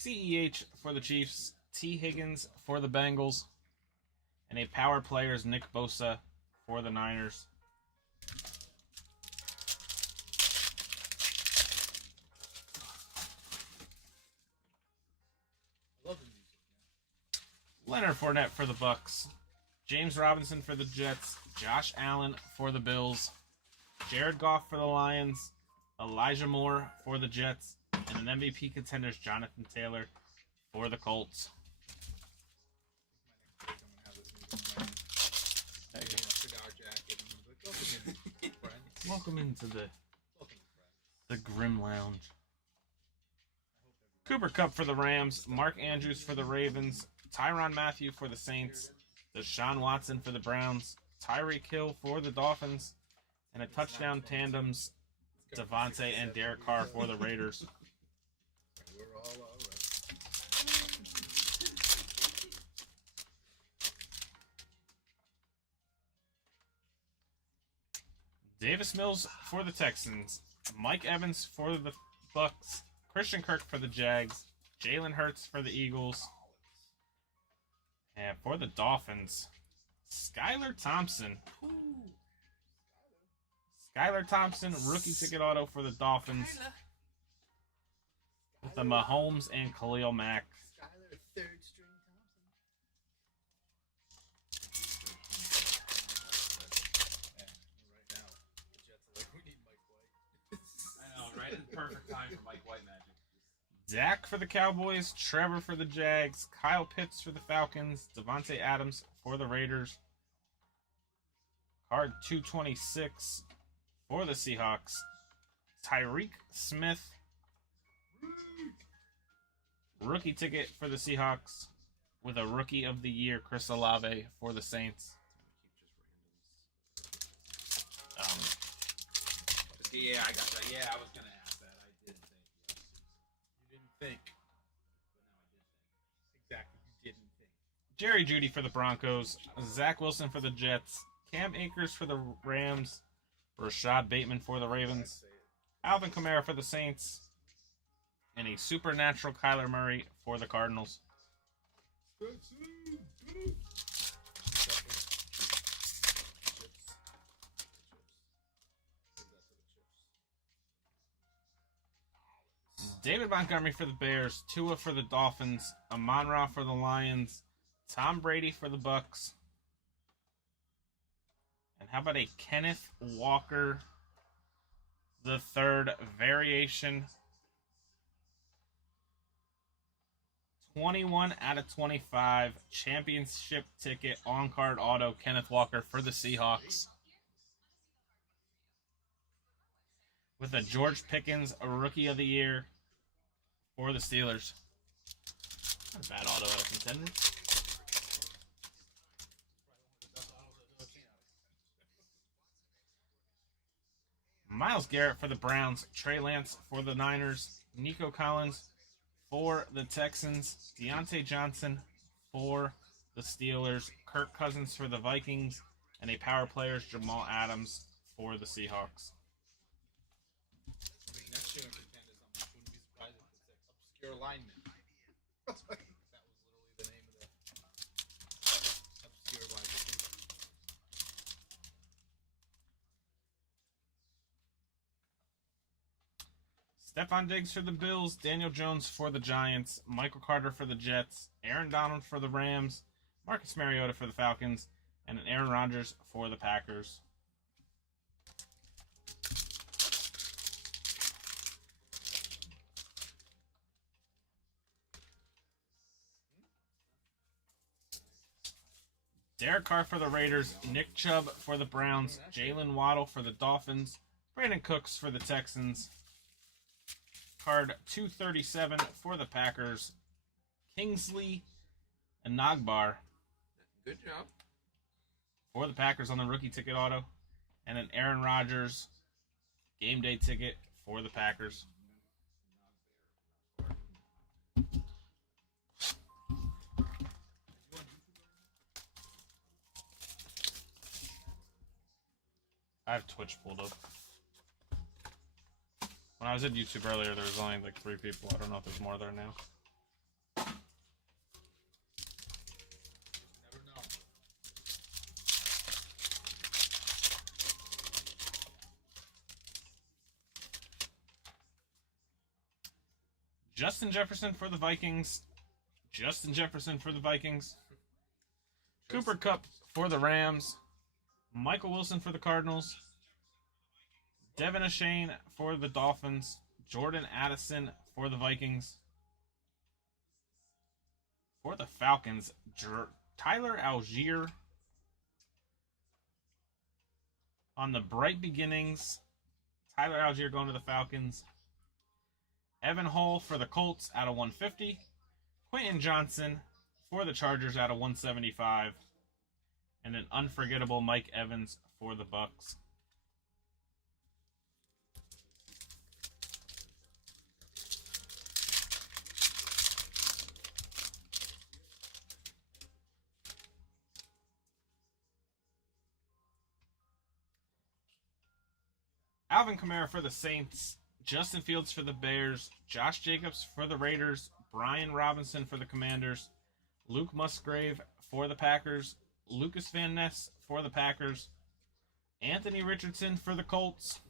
CEH for the Chiefs, T. Higgins for the Bengals, and a power players Nick Bosa for the Niners. I love the music. Leonard Fournette for the Bucks, James Robinson for the Jets, Josh Allen for the Bills, Jared Goff for the Lions, Elijah Moore for the Jets, and an MVP contenders Jonathan Taylor for the Colts. My next break, I'm gonna have this music playing. Cigar jacket. And I'm like, welcome in, friends. Welcome into Welcome, friends. the Grim Lounge. Cooper Kupp for the Rams, Mark Andrews for the Ravens, Tyrann Mathieu for the Saints, Deshaun Watson for the Browns, Tyreek Hill for the Dolphins, and a touchdown tandems Devontae and Derek Carr for the Raiders. We're all right. Davis Mills for the Texans, Mike Evans for the Bucks, Christian Kirk for the Jags, Jalen Hurts for the Eagles, and for the Dolphins, Skylar Thompson. Skylar Thompson, rookie ticket auto for the Dolphins, with the Mahomes and Khalil Mack. Skylar, third string Thompson. Right now, the Jets are like, we need Mike White. I know, right? In perfect time for Mike White magic. Dak for the Cowboys, Trevor for the Jags, Kyle Pitts for the Falcons, Devontae Adams for the Raiders. Card 226 for the Seahawks, Tyreek Smith. Rookie ticket for the Seahawks with a Rookie of the Year, Chris Olave for the Saints. Yeah, I got that. Yeah, I was gonna ask that. I didn't think. You didn't think. But now I did think. Exactly, you didn't think. Jerry Jeudy for the Broncos, Zach Wilson for the Jets, Cam Akers for the Rams, Rashad Bateman for the Ravens, Say it. Alvin Kamara for the Saints, and a supernatural Kyler Murray for the Cardinals. David Montgomery for the Bears, Tua for the Dolphins, Amon-Ra for the Lions, Tom Brady for the Bucks, and how about a Kenneth Walker the third variation? 21 out of 25 championship ticket on card auto Kenneth Walker for the Seahawks. With a George Pickens, a Rookie of the Year for the Steelers. Not a bad auto out of contender. Myles Garrett for the Browns, Trey Lance for the Niners, Nico Collins for the Texans, Deontay Johnson for the Steelers, Kirk Cousins for the Vikings, and a power players Jamal Adams for the Seahawks. I mean, next year in contenders, I wouldn't be surprised if it's like obscure lineman. That was literally the name of the obscure wide receiver. Stephon Diggs for the Bills, Daniel Jones for the Giants, Michael Carter for the Jets, Aaron Donald for the Rams, Marcus Mariota for the Falcons, and an Aaron Rodgers for the Packers. Derek Carr for the Raiders, Nick Chubb for the Browns, Jalen Waddle for the Dolphins, Brandon Cooks for the Texans, Card 237 for the Packers, Kingsley and Nagbar. Good job. For the Packers on the rookie ticket auto. And an Aaron Rodgers game day ticket for the Packers. I have Twitch pulled up. When I was at YouTube earlier, there was only like 3 people. I don't know if there's more there now. Never know. Justin Jefferson for the Vikings. Justin Jefferson for the Vikings. Cooper Kupp for the Rams. Michael Wilson for the Cardinals. Devin Achane for the Dolphins. Jordan Addison for the Vikings. For the Falcons, Tyler Algier. On the bright beginnings, Tyler Algier going to the Falcons. Evan Hull for the Colts out of 150. Quentin Johnson for the Chargers out of 175. And an unforgettable Mike Evans for the Bucks. Alvin Kamara for the Saints. Justin Fields for the Bears. Josh Jacobs for the Raiders. Brian Robinson for the Commanders. Luke Musgrave for the Packers. Lucas Van Ness for the Packers. Anthony Richardson for the Colts.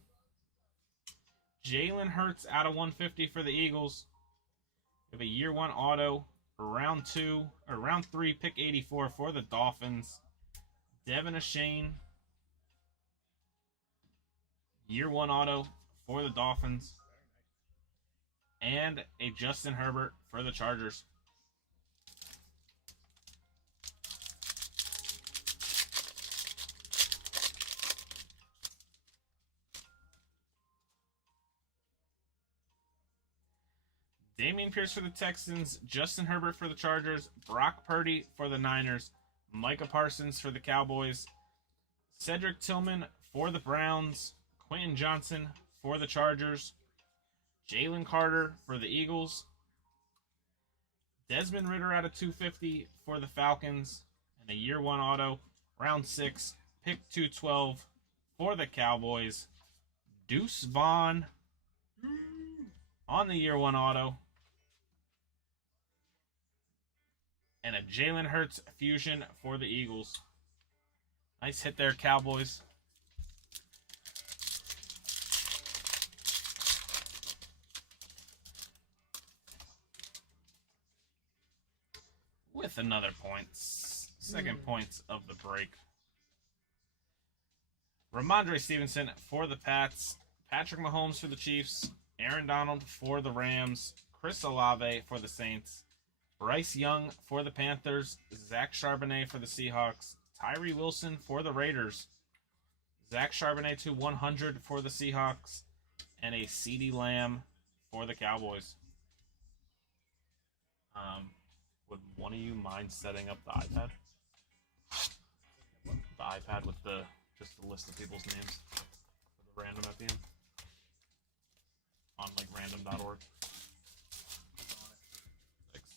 Jalen Hurts out of 150 for the Eagles. We have a year 1 auto. Round 3, pick 84 for the Dolphins. Devin Achane. Year 1 auto for the Dolphins. And a Justin Herbert for the Chargers. Dameon Pierce for the Texans. Justin Herbert for the Chargers. Brock Purdy for the Niners. Micah Parsons for the Cowboys. Cedric Tillman for the Browns. Quentin Johnson for the Chargers. Jalen Carter for the Eagles. Desmond Ridder out of 250 for the Falcons. And a year 1 auto. Round 6, pick 212 for the Cowboys. Deuce Vaughn on the year 1 auto. And a Jalen Hurts fusion for the Eagles. Nice hit there, Cowboys. With another points. Second points of the break. Ramondre Stevenson for the Pats. Patrick Mahomes for the Chiefs. Aaron Donald for the Rams. Chris Olave for the Saints. Bryce Young for the Panthers. Zach Charbonnet for the Seahawks. Tyree Wilson for the Raiders. Zach Charbonnet to 100 for the Seahawks. And a CeeDee Lamb for the Cowboys. Would one of you mind setting up the iPad? The iPad with just the list of people's names for the random at the end on like random.org. Thanks.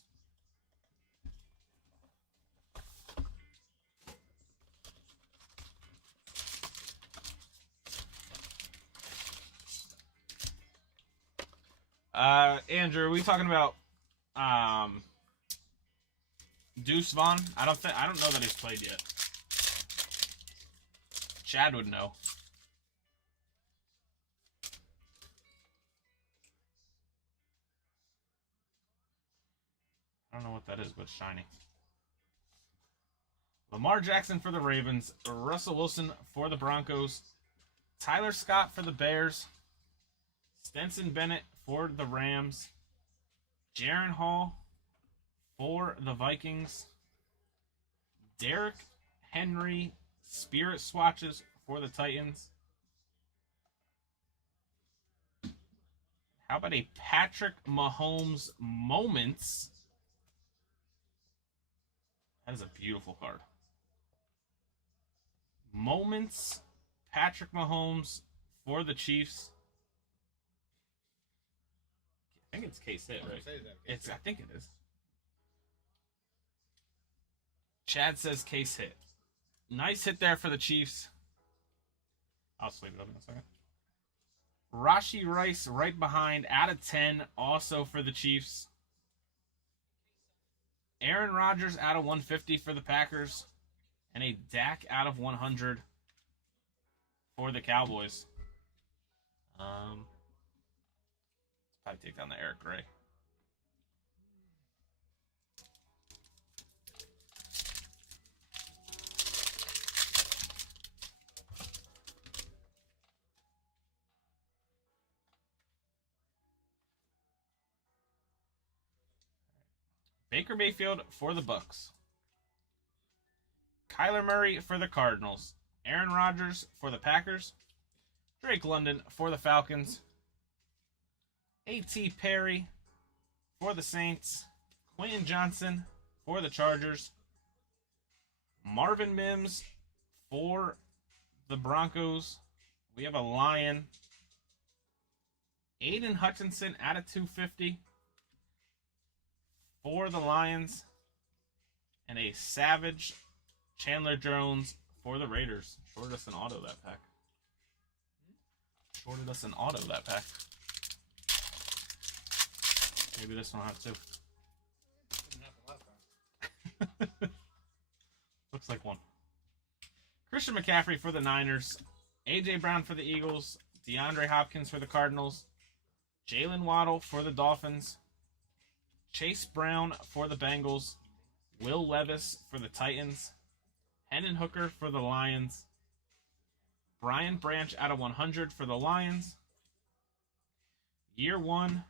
Andrew, are we talking about Deuce Vaughn? I don't know that he's played yet. Chad would know. I don't know what that is, but it's shiny. Lamar Jackson for the Ravens. Russell Wilson for the Broncos. Tyler Scott for the Bears. Stenson Bennett for the Rams. Jaron Hall for the Vikings. Derrick Henry Spirit Swatches for the Titans. How about a Patrick Mahomes Moments? That is a beautiful card. Moments, Patrick Mahomes for the Chiefs. I think it's case hit, right? I think it is. Chad says case hit. Nice hit there for the Chiefs. I'll sweep it up in a second. Rashee Rice right behind, out of 10, also for the Chiefs. Aaron Rodgers out of 150 for the Packers. And a Dak out of 100 for the Cowboys. Let's probably take down the Eric Gray. Baker Mayfield for the Bucks. Kyler Murray for the Cardinals. Aaron Rodgers for the Packers. Drake London for the Falcons. A.T. Perry for the Saints. Quentin Johnson for the Chargers. Marvin Mims for the Broncos. We have a Lion. Aiden Hutchinson out of 250 for the Lions. And a Savage Chandler Jones for the Raiders. Shorted us an auto that pack. Maybe this one will have two. Looks like one. Christian McCaffrey for the Niners. A.J. Brown for the Eagles. DeAndre Hopkins for the Cardinals. Jalen Waddle for the Dolphins. Chase Brown for the Bengals. Will Levis for the Titans. Hendon Hooker for the Lions. Brian Branch out of 100 for the Lions. Year 1,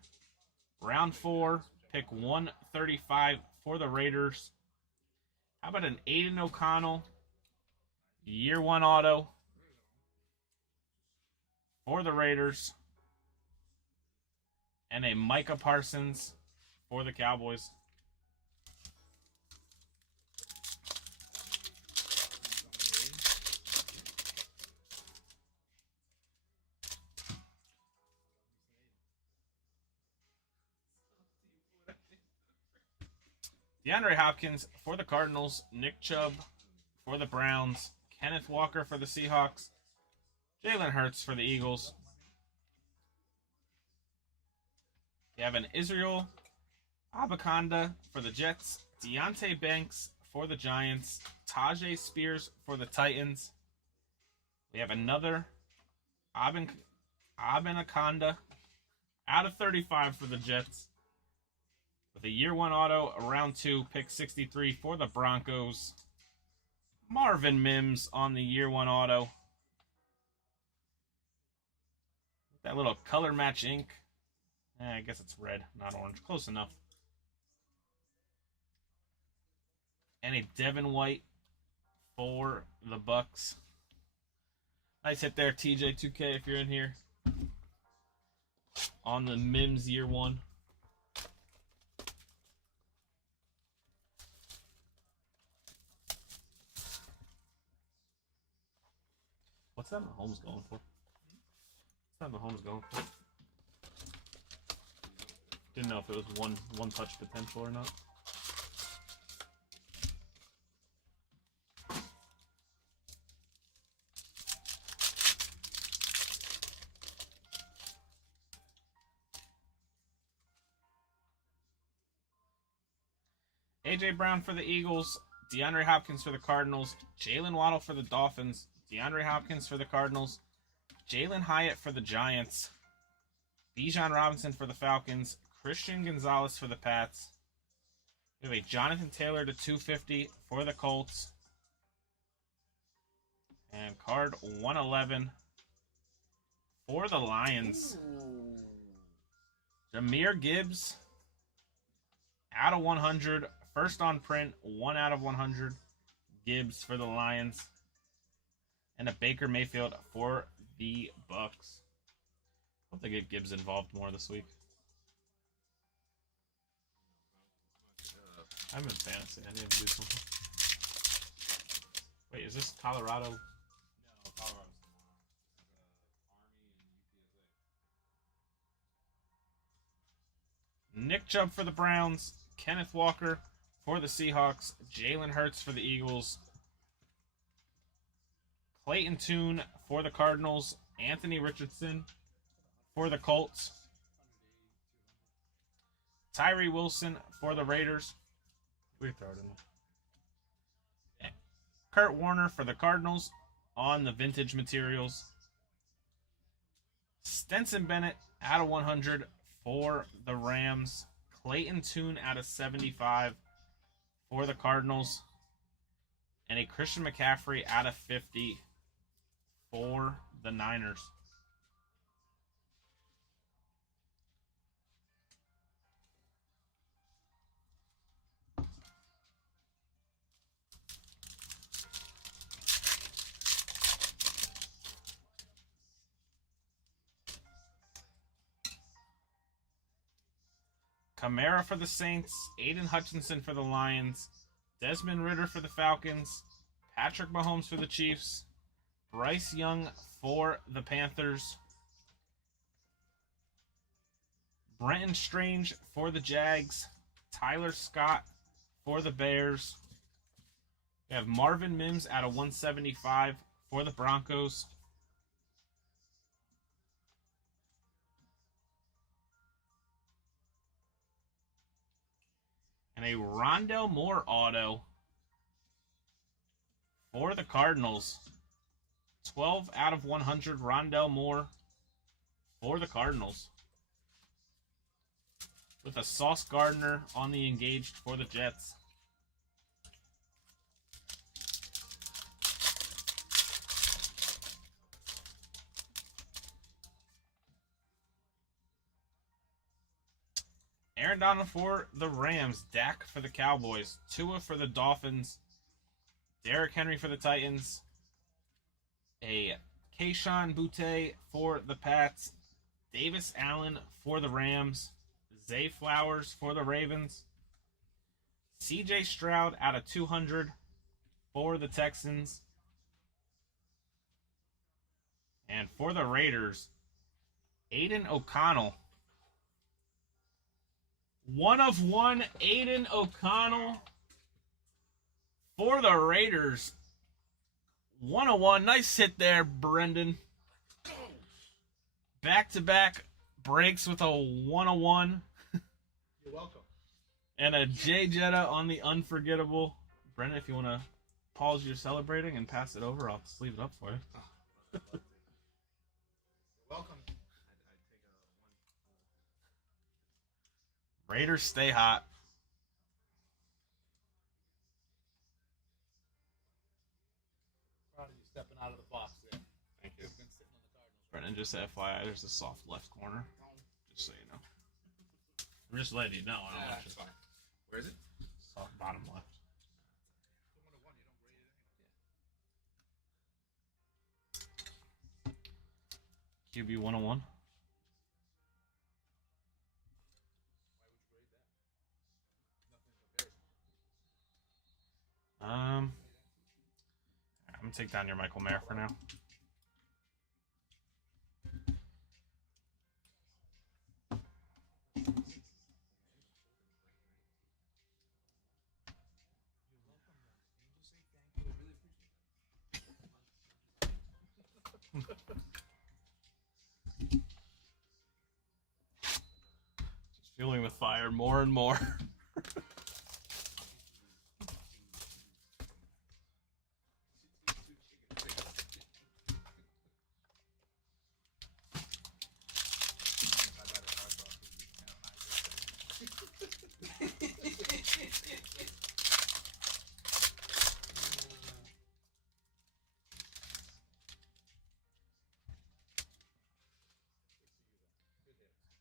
round 4, pick 135 for the Raiders. How about an Aiden O'Connell, year 1 auto for the Raiders. And a Micah Parsons for the Cowboys. DeAndre Hopkins for the Cardinals. Nick Chubb for the Browns. Kenneth Walker for the Seahawks. Jalen Hurts for the Eagles. You have an Israel Abakanda for the Jets. Deontay Banks for the Giants. Tajay Spears for the Titans. We have another Abenakanda out of 35 for the Jets. With a year 1 auto, a round 2, pick 63 for the Broncos. Marvin Mims on the year 1 auto. That little color match ink. I guess it's red, not orange. Close enough. And a Devin White for the Bucks. Nice hit there, TJ2K, if you're in here. On the Mims year 1. What's that Mahomes going for? What's that Mahomes going for? Didn't know if it was one touch potential or not. A.J. Brown for the Eagles. DeAndre Hopkins for the Cardinals. Jalen Waddle for the Dolphins. DeAndre Hopkins for the Cardinals. Jalen Hyatt for the Giants. Bijan Robinson for the Falcons. Christian Gonzalez for the Pats. We have a Jonathan Taylor to 250 for the Colts. And card 111 for the Lions. Jahmyr Gibbs out of 100. First on print, 1 out of 100. Gibbs for the Lions. And a Baker Mayfield for the Bucks. Hope they get Gibbs involved more this week. I'm in fantasy. I need to do something. Wait, is this Colorado? No, Colorado's tomorrow. This is Army and UTSA. Nick Chubb for the Browns. Kenneth Walker for the Seahawks. Jalen Hurts for the Eagles. Clayton Tune for the Cardinals. Anthony Richardson for the Colts. Tyree Wilson for the Raiders. We throw it in there. Kurt Warner for the Cardinals on the vintage materials. Stenson Bennett out of 100 for the Rams. Clayton Tune out of 75 for the Cardinals. And a Christian McCaffrey out of 50 for the Niners. Kamara for the Saints, Aiden Hutchinson for the Lions, Desmond Ridder for the Falcons, Patrick Mahomes for the Chiefs, Bryce Young for the Panthers, Brenton Strange for the Jags, Tyler Scott for the Bears. We have Marvin Mims out of 175 for the Broncos. And a Rondell Moore auto for the Cardinals. 12 out of 100 Rondell Moore for the Cardinals. With a Sauce Gardner on the engaged for the Jets. Aaron Donald for the Rams. Dak for the Cowboys. Tua for the Dolphins. Derrick Henry for the Titans. A Kayshon Boutte for the Pats. Davis Allen for the Rams. Zay Flowers for the Ravens. CJ Stroud out of 200 for the Texans. And for the Raiders, Aiden O'Connell. 1/1 Aiden O'Connell for the Raiders. 1/1. Nice hit there, Brendan. Back-to-back breaks with a 1/1. You're welcome. And a Jay Jetta on the unforgettable. Brendan, if you want to pause your celebrating and pass it over, I'll just leave it up for you. You're welcome. Raiders stay hot. Proud of you stepping out of the box there. Thank you. You've been sitting on the Cardinals. Brendan, just FYI, there's a soft left corner. Just so you know. I'm just letting you know. I don't want you to Where is it? soft bottom left. It's 1/1. You don't grade it anyway. QB 101. Why would you grade that? Nothing in comparison. I'm gonna take down your Michael Mayer for now. Just fueling the fire more and more.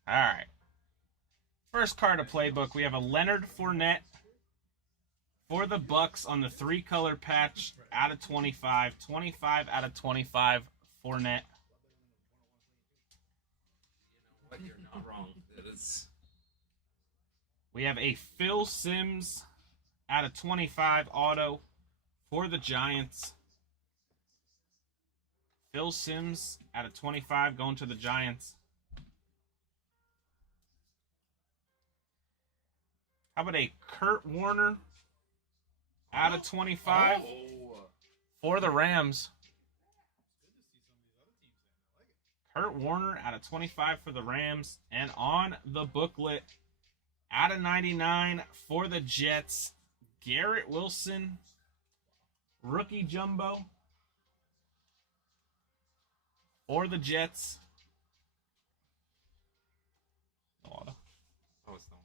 All right. First card of playbook, we have a Leonard Fournette for the Bucks on the 3-color patch out of 25. 25 out of 25 Fournette. Giants. We have a Phil Simms out of 25 auto for the Giants. Phil Simms out of 25 going to the Giants. How about a Kurt Warner out of 25 for the Rams? Kurt Warner out of 25 for the Rams. And on the booklet, out of 99 for the Jets, Garrett Wilson, rookie jumbo for the Jets. Auto. Oh, it's the one.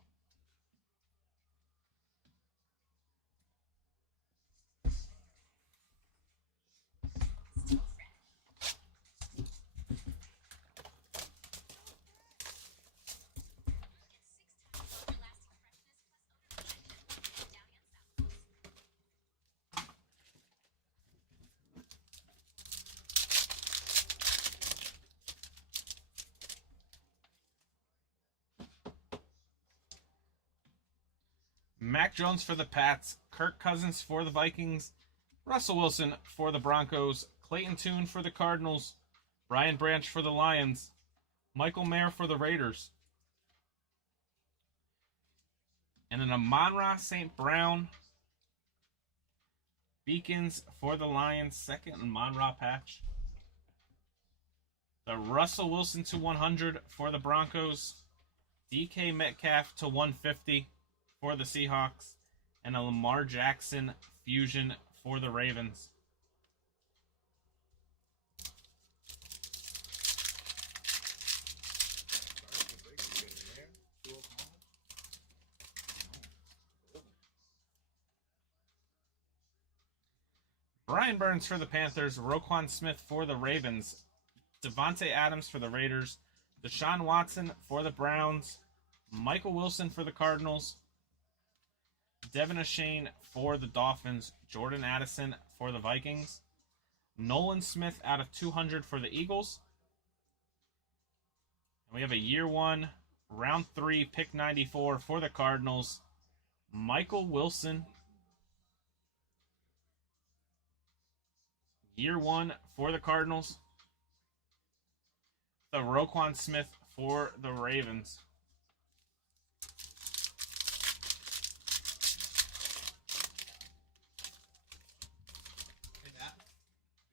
Mac Jones for the Pats, Kirk Cousins for the Vikings, Russell Wilson for the Broncos, Clayton Tune for the Cardinals, Brian Branch for the Lions, Michael Mayer for the Raiders, and an Amon-Ra St. Brown, Beacons for the Lions, second Amon-Ra patch. The Russell Wilson to 100 for the Broncos, DK Metcalf to 150 for the Seahawks, and a Lamar Jackson fusion for the Ravens. Brian Burns for the Panthers, Roquan Smith for the Ravens, Devontae Adams for the Raiders, Deshaun Watson for the Browns, Michael Wilson for the Cardinals, Devin Achane for the Dolphins, Jordan Addison for the Vikings, Nolan Smith out of 200 for the Eagles. And we have a year 1, round 3, pick 94 for the Cardinals, Michael Wilson. Year 1 for the Cardinals. The Roquan Smith for the Ravens. Hey, Nat.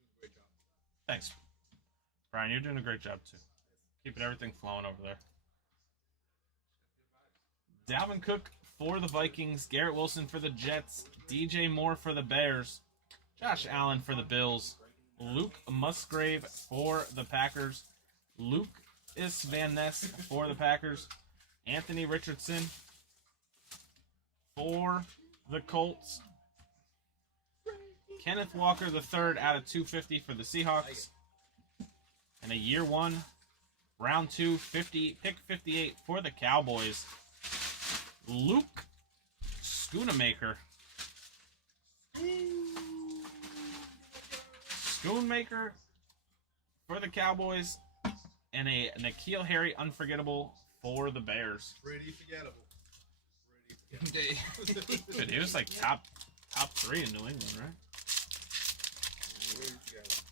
Doing a great job. Thanks, Brian. You're doing a great job too. Keeping everything flowing over there. Dalvin Cook for the Vikings. Garrett Wilson for the Jets. DJ Moore for the Bears. Josh Allen for the Bills. Luke Musgrave for the Packers. Lucas Van Ness for the Packers. Anthony Richardson for the Colts. Kenneth Walker III out of 250 for the Seahawks. And a year 1, round 2, pick 58 for the Cowboys. Luke Schoonmaker. Schoonmaker for the Cowboys, and a N'Keal Harry unforgettable for the Bears. Pretty forgettable. Pretty forgettable. Dude, he was like top 3 in New England, right? Pretty forgettable.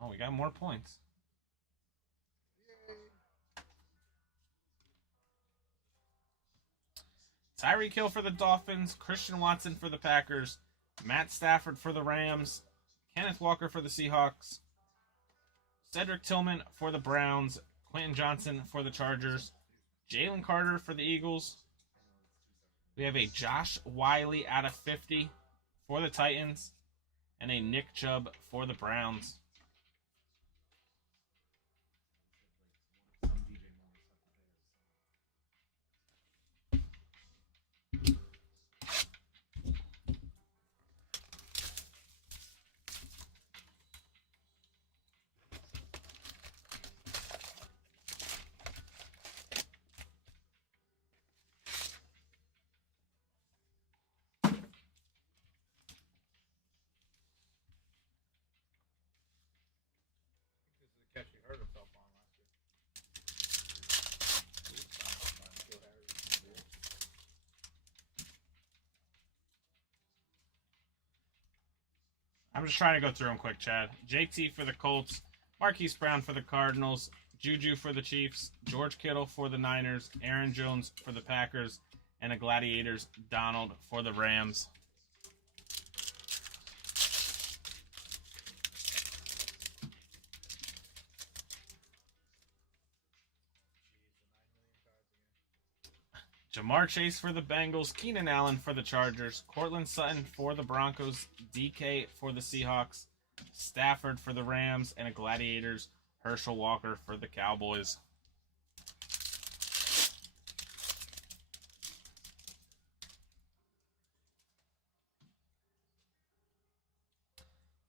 Oh, we got more points. Tyreek Hill for the Dolphins, Christian Watson for the Packers, Matt Stafford for the Rams, Kenneth Walker for the Seahawks, Cedric Tillman for the Browns, Quentin Johnson for the Chargers, Jalen Carter for the Eagles. We have a Josh Wiley out of 50 for the Titans, and a Nick Chubb for the Browns. I'm just trying to go through them quick, Chad. JT for the Colts, Marquise Brown for the Cardinals, Juju for the Chiefs, George Kittle for the Niners, Aaron Jones for the Packers, and a Gladiators Donald for the Rams. Jamar Chase for the Bengals, Keenan Allen for the Chargers, Cortland Sutton for the Broncos, DK for the Seahawks, Stafford for the Rams, and a Gladiators Herschel Walker for the Cowboys.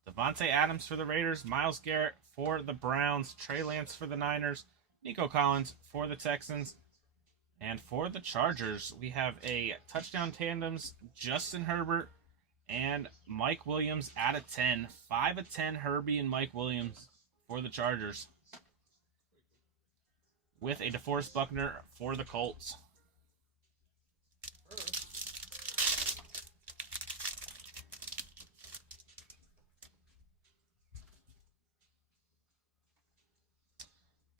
Devontae Adams for the Raiders, Myles Garrett for the Browns, Trey Lance for the Niners, Nico Collins for the Texans, and for the Chargers, we have a touchdown tandems, Justin Herbert and Mike Williams out of 10. 5 of 10, Herbie and Mike Williams for the Chargers. With a DeForest Buckner for the Colts.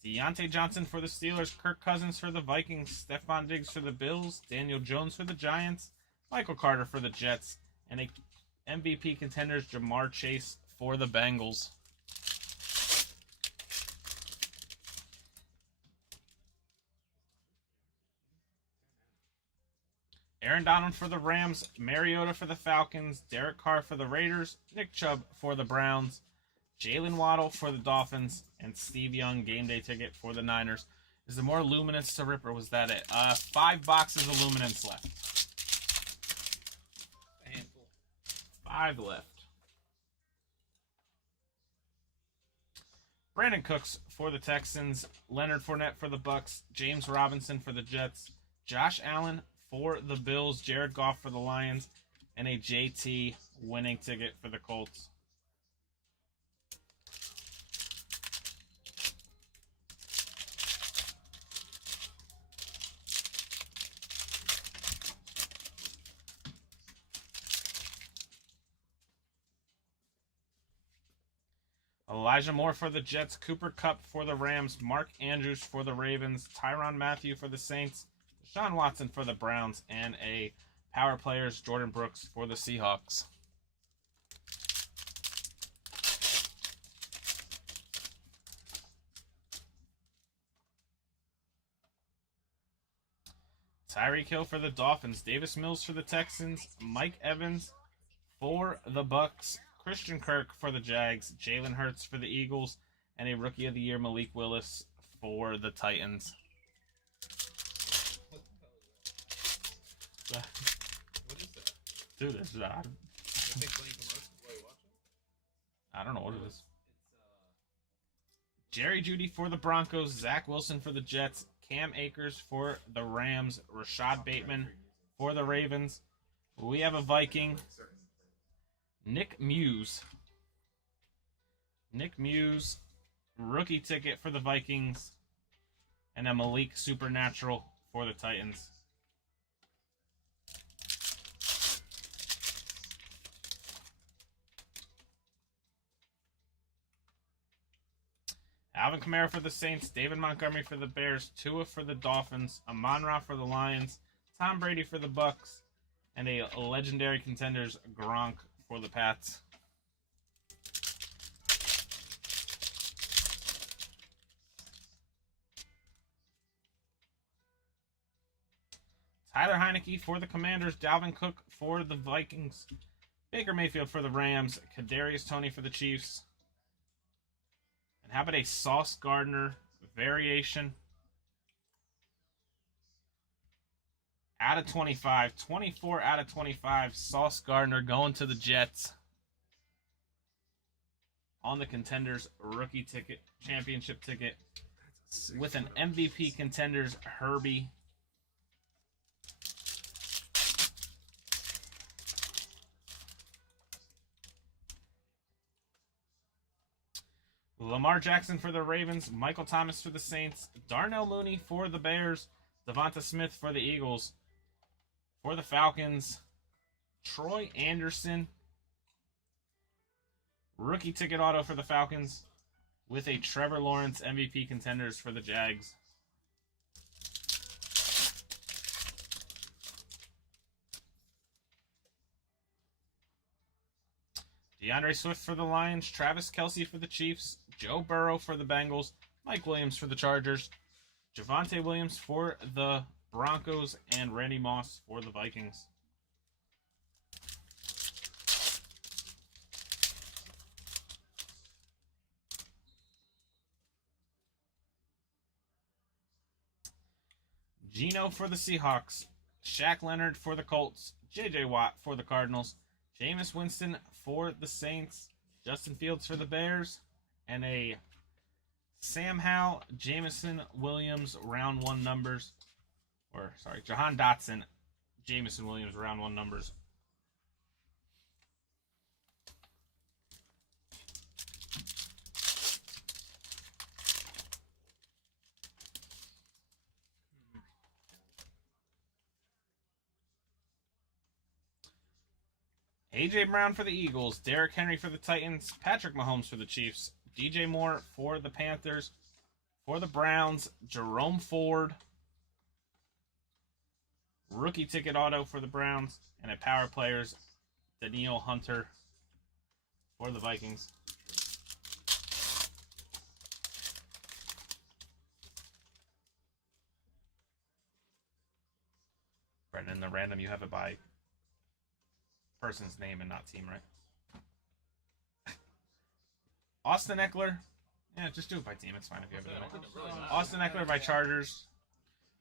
Deontay Johnson for the Steelers, Kirk Cousins for the Vikings, Stephon Diggs for the Bills, Daniel Jones for the Giants, Michael Carter for the Jets, and a MVP contenders Jamar Chase for the Bengals. Aaron Donald for the Rams, Mariota for the Falcons, Derek Carr for the Raiders, Nick Chubb for the Browns, Jalen Waddle for the Dolphins, and Steve Young game day ticket for the Niners. Is there more Luminance to rip, or was that it? 5 boxes of Luminance left. A handful. 5 left. Brandon Cooks for the Texans, Leonard Fournette for the Bucks, James Robinson for the Jets, Josh Allen for the Bills, Jared Goff for the Lions, and a JT winning ticket for the Colts. Elijah Moore for the Jets, Cooper Kupp for the Rams, Mark Andrews for the Ravens, Tyrann Mathieu for the Saints, Deshaun Watson for the Browns, and a Power Players Jordan Brooks for the Seahawks. Tyreek Hill for the Dolphins, Davis Mills for the Texans, Mike Evans for the Bucks, Christian Kirk for the Jags, Jalen Hurts for the Eagles, and a Rookie of the Year Malik Willis for the Titans. What the hell is that? What is that? Dude, it's Is it playing commercials while you watching? I don't know what it is. Jerry Jeudy for the Broncos, Zach Wilson for the Jets, Cam Akers for the Rams, Rashad Bateman for the Ravens. We have a Viking, Nick Muse. Nick Muse, rookie ticket for the Vikings, and a Malik Supernatural for the Titans. Alvin Kamara for the Saints, David Montgomery for the Bears, Tua for the Dolphins, Amon-Ra for the Lions, Tom Brady for the Bucks, and a legendary contenders Gronk for the Pats. Tyler Heineke for the Commanders, Dalvin Cook for the Vikings, Baker Mayfield for the Rams, Kadarius Toney for the Chiefs. And how about a Sauce Gardner variation? Out of 25. 24 out of 25. Sauce Gardner going to the Jets. On the Contenders rookie ticket, championship ticket. With an MVP Contenders Herbie. Lamar Jackson for the Ravens, Michael Thomas for the Saints, Darnell Mooney for the Bears, Devonta Smith for the Eagles, for the Falcons, Troy Anderson, Rookie ticket auto for the Falcons with a Trevor Lawrence MVP contenders for the Jags. DeAndre Swift for the Lions, Travis Kelce for the Chiefs, Joe Burrow for the Bengals, Mike Williams for the Chargers, Javonte Williams for the Broncos, and Randy Moss for the Vikings. Geno for the Seahawks, Shaq Leonard for the Colts, J.J. Watt for the Cardinals, Jameis Winston for the Saints, Justin Fields for the Bears, and a Sam Howell, Jamison Williams, round 1 numbers. Or, sorry, Jahan Dotson, Jamison Williams, round 1 numbers. A.J. Brown for the Eagles, Derrick Henry for the Titans, Patrick Mahomes for the Chiefs, DJ Moore for the Panthers, for the Browns, Jerome Ford, rookie ticket auto for the Browns, and a Power Players, Danielle Hunter for the Vikings. Brendan, the random, you have it by person's name and not team, right? Austin Eckler. Yeah, just do it by team. It's fine if you have it. Austin Eckler by Chargers.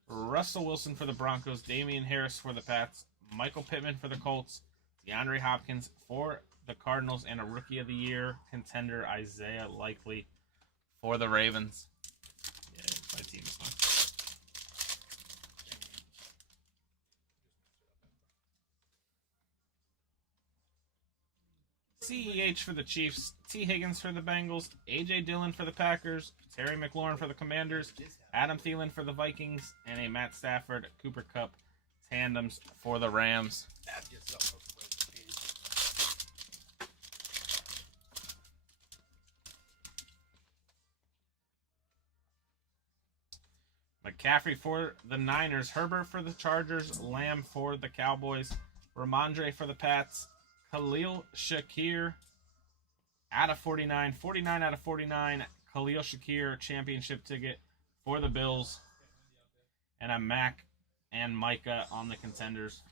Russell Wilson for the Broncos. Damian Harris for the Pats. Michael Pittman for the Colts. DeAndre Hopkins for the Cardinals. And a Rookie of the Year contender, Isaiah Likely for the Ravens. Yeah, by team is fine. CEH for the Chiefs, T. Higgins for the Bengals, A.J. Dillon for the Packers, Terry McLaurin for the Commanders, Adam Thielen for the Vikings, and a Matt Stafford, Cooper Kupp tandems for the Rams. McCaffrey for the Niners, Herbert for the Chargers, Lamb for the Cowboys, Ramondre for the Pats, Khalil Shakir out of 49. 49 out of 49. Khalil Shakir championship ticket for the Bills. And a Mac and Micah on the contenders.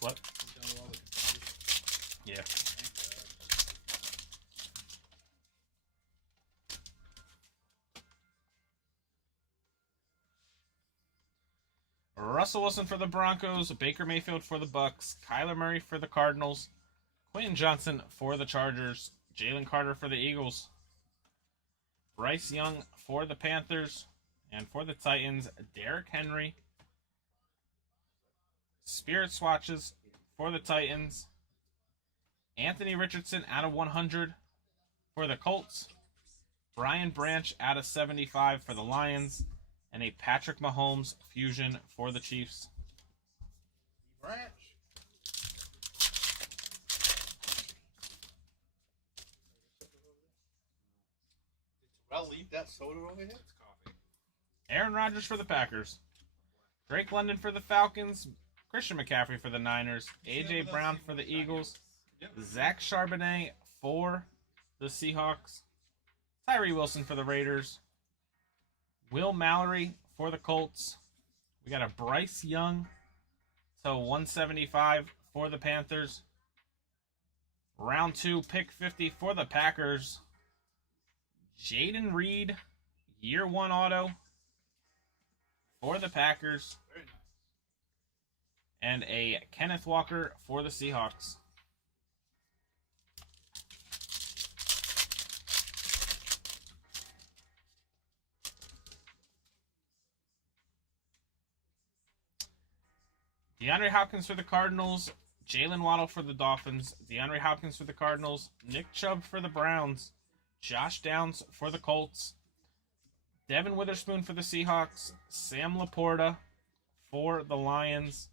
What? Yeah. Russell Wilson for the Broncos, Baker Mayfield for the Bucks, Kyler Murray for the Cardinals, Quentin Johnson for the Chargers, Jalen Carter for the Eagles, Bryce Young for the Panthers, and for the Titans, Derrick Henry. Spirit swatches for the Titans, Anthony Richardson out of 100 for the Colts, Brian Branch out of 75 for the Lions, and a Patrick Mahomes fusion for the Chiefs. Branch. Did Terrell leave that soda over here? It's coffee. Aaron Rodgers for the Packers, Drake London for the Falcons, Christian McCaffrey for the Niners, A.J. Brown for the Eagles, Zach Charbonnet for the Seahawks, Tyree Wilson for the Raiders, Will Mallory for the Colts. We got a Bryce Young to 175 for the Panthers. Round 2, pick 50 for the Packers. Jaden Reed, year 1 auto for the Packers. Very nice. And a Kenneth Walker for the Seahawks. DeAndre Hopkins for the Cardinals. Jalen Waddle for the Dolphins. DeAndre Hopkins for the Cardinals. Nick Chubb for the Browns. Josh Downs for the Colts. Devin Witherspoon for the Seahawks. Sam Laporta for the Lions.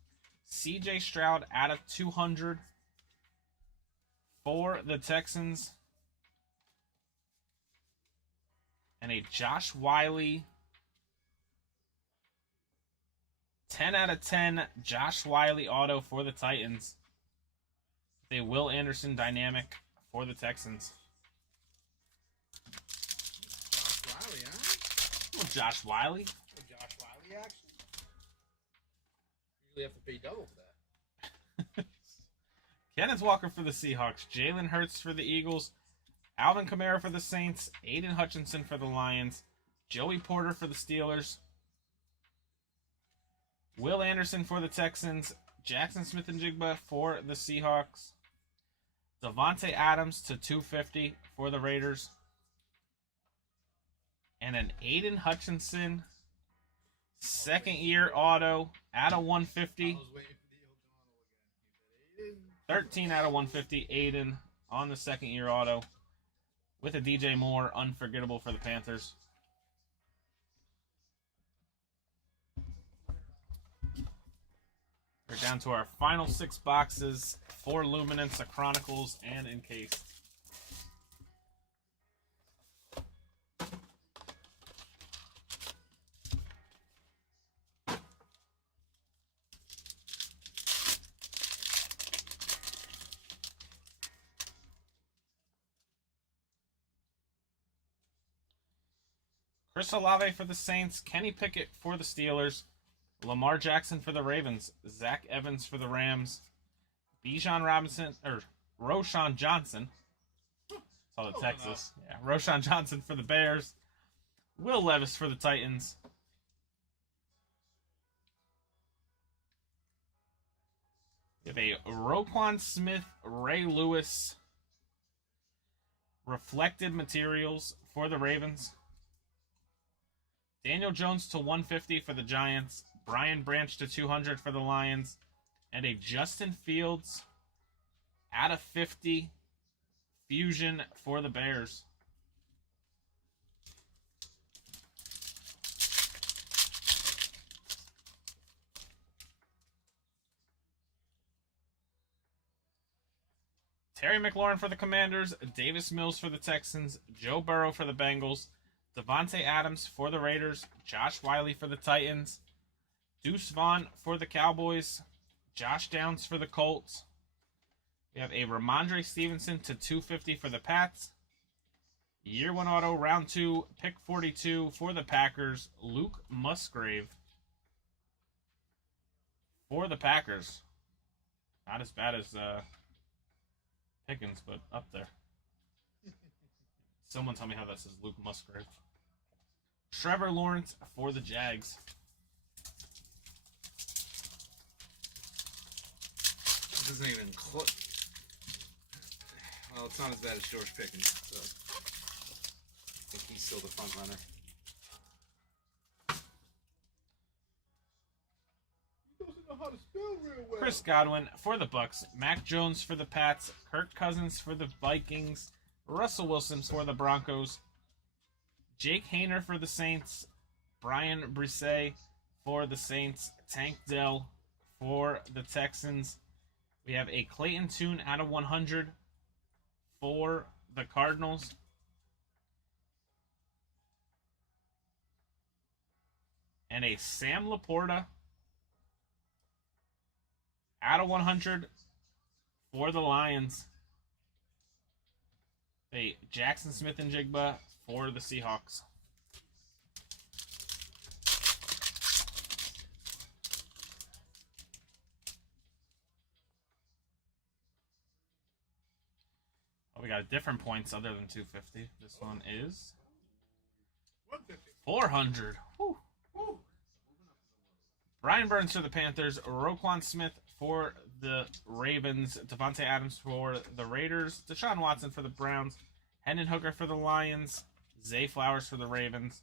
CJ Stroud out of 200 for the Texans. And a Josh Wiley 10 out of 10 Josh Wiley auto for the Titans. A Will Anderson dynamic for the Texans. Josh Riley, huh? Well, Josh Wiley. Josh Riley action. Usually have to pay double for that. Kenneth Walker for the Seahawks. Jalen Hurts for the Eagles. Alvin Kamara for the Saints. Aiden Hutchinson for the Lions. Joey Porter for the Steelers. Will Anderson for the Texans. Jackson Smith-Njigba for the Seahawks. Devontae Adams to 250 for the Raiders. And an Aiden Hutchinson second-year auto out of 150. I was waiting for the O'Donnell again. 13 out of 150, Aiden on the second-year auto. With a DJ Moore, unforgettable for the Panthers. We're down to our final 6 boxes for Luminance, a Chronicles, and Encased. Chris Olave for the Saints, Kenny Pickett for the Steelers, Lamar Jackson for the Ravens, Zach Evans for the Rams, Bijan Robinson, or Roshan Johnson, saw the Texas, yeah, Roshan Johnson for the Bears, Will Levis for the Titans, we have a Roquan Smith, Ray Lewis, reflected materials for the Ravens, Daniel Jones to 150 for the Giants. Brian Branch to 200 for the Lions. And a Justin Fields out of 50 fusion for the Bears. Terry McLaurin for the Commanders. Davis Mills for the Texans. Joe Burrow for the Bengals. Devontae Adams for the Raiders, Josh Wiley for the Titans, Deuce Vaughn for the Cowboys, Josh Downs for the Colts. We have a Ramondre Stevenson to 250 for the Pats. Year 1 auto, round 2, pick 42 for the Packers, Luke Musgrave for the Packers. Not as bad as Pickens, but up there. Someone tell me how that says Luke Musgrave. Trevor Lawrence for the Jags. This isn't even close. Well, it's not as bad as George Pickens, so I think he's still the front runner. He doesn't know how to spell real well. Chris Godwin for the Bucks. Mac Jones for the Pats. Kirk Cousins for the Vikings. Russell Wilson for the Broncos. Jake Hayner for the Saints. Brian Brisset for the Saints. Tank Dell for the Texans. We have a Clayton Tune out of 100 for the Cardinals. And a Sam Laporta out of 100 for the Lions. A Jackson Smith-Njigba for the Seahawks. Oh, we got different points other than 250. This one is 150. 400. Whew. Woo. Brian Burns for the Panthers. Roquan Smith for the Ravens. Devontae Adams for the Raiders. Deshaun Watson for the Browns. Hendon Hooker for the Lions. Zay Flowers for the Ravens.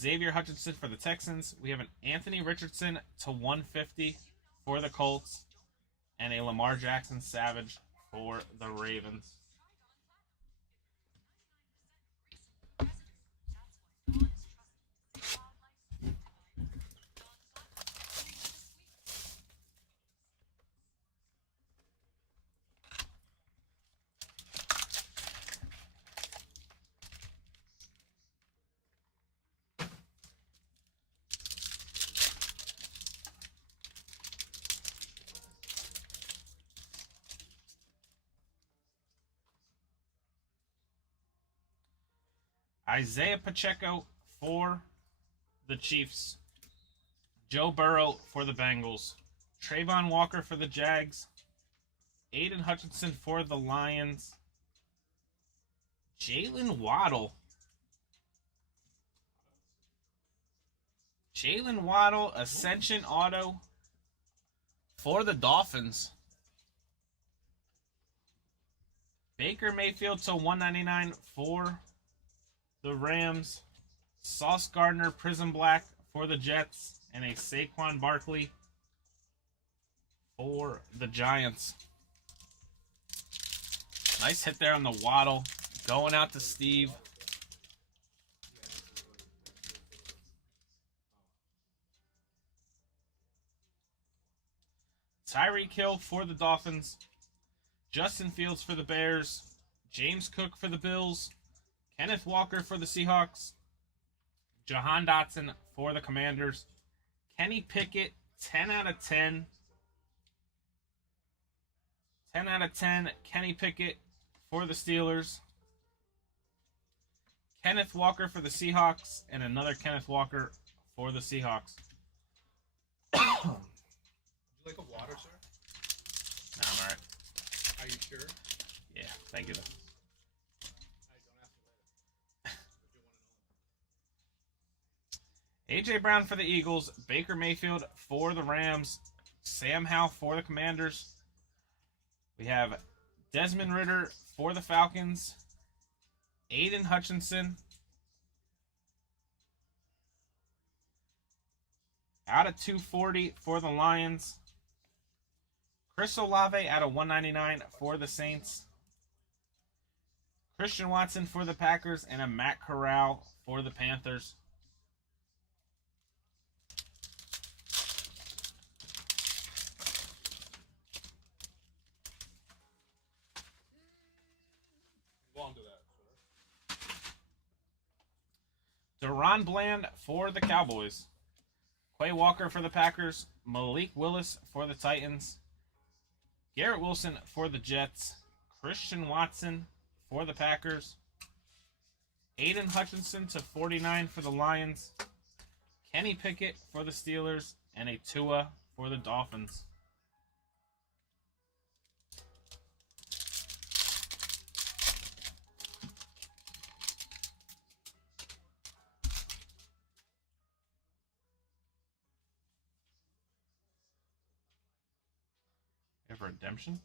Xavier Hutchinson for the Texans. We have an Anthony Richardson to 150 for the Colts, and a Lamar Jackson Savage for the Ravens. Isaiah Pacheco for the Chiefs. Joe Burrow for the Bengals. Trayvon Walker for the Jags. Aiden Hutchinson for the Lions. Jalen Waddle. Jalen Waddle, Ascension Auto for the Dolphins. Baker Mayfield to 199 for the Rams. Sauce Gardner Prism Black for the Jets. And a Saquon Barkley for the Giants. Nice hit there on the Waddle. Going out to Steve. Tyreek Hill for the Dolphins. Justin Fields for the Bears. James Cook for the Bills. Kenneth Walker for the Seahawks. Jahan Dotson for the Commanders. Kenny Pickett, 10 out of 10. 10 out of 10, Kenny Pickett for the Steelers. Kenneth Walker for the Seahawks, and another Kenneth Walker for the Seahawks. Would you like a water, sir? No, I'm alright. Are you sure? Yeah, thank you though. I don't ask you later. Would you want to know? AJ Brown for the Eagles, Baker Mayfield for the Rams, Sam Howell for the Commanders. We have Desmond Ridder for the Falcons, Aiden Hutchinson out of 240 for the Lions, Chris Olave out of 199 for the Saints, Christian Watson for the Packers, and a Matt Corral for the Panthers. Go on to that, sir. Deron Bland for the Cowboys, Quay Walker for the Packers, Malik Willis for the Titans, Garrett Wilson for the Jets, Christian Watson for the Packers, Aiden Hutchinson to 49 for the Lions, Kenny Pickett for the Steelers, and a Tua for the Dolphins. We have redemption.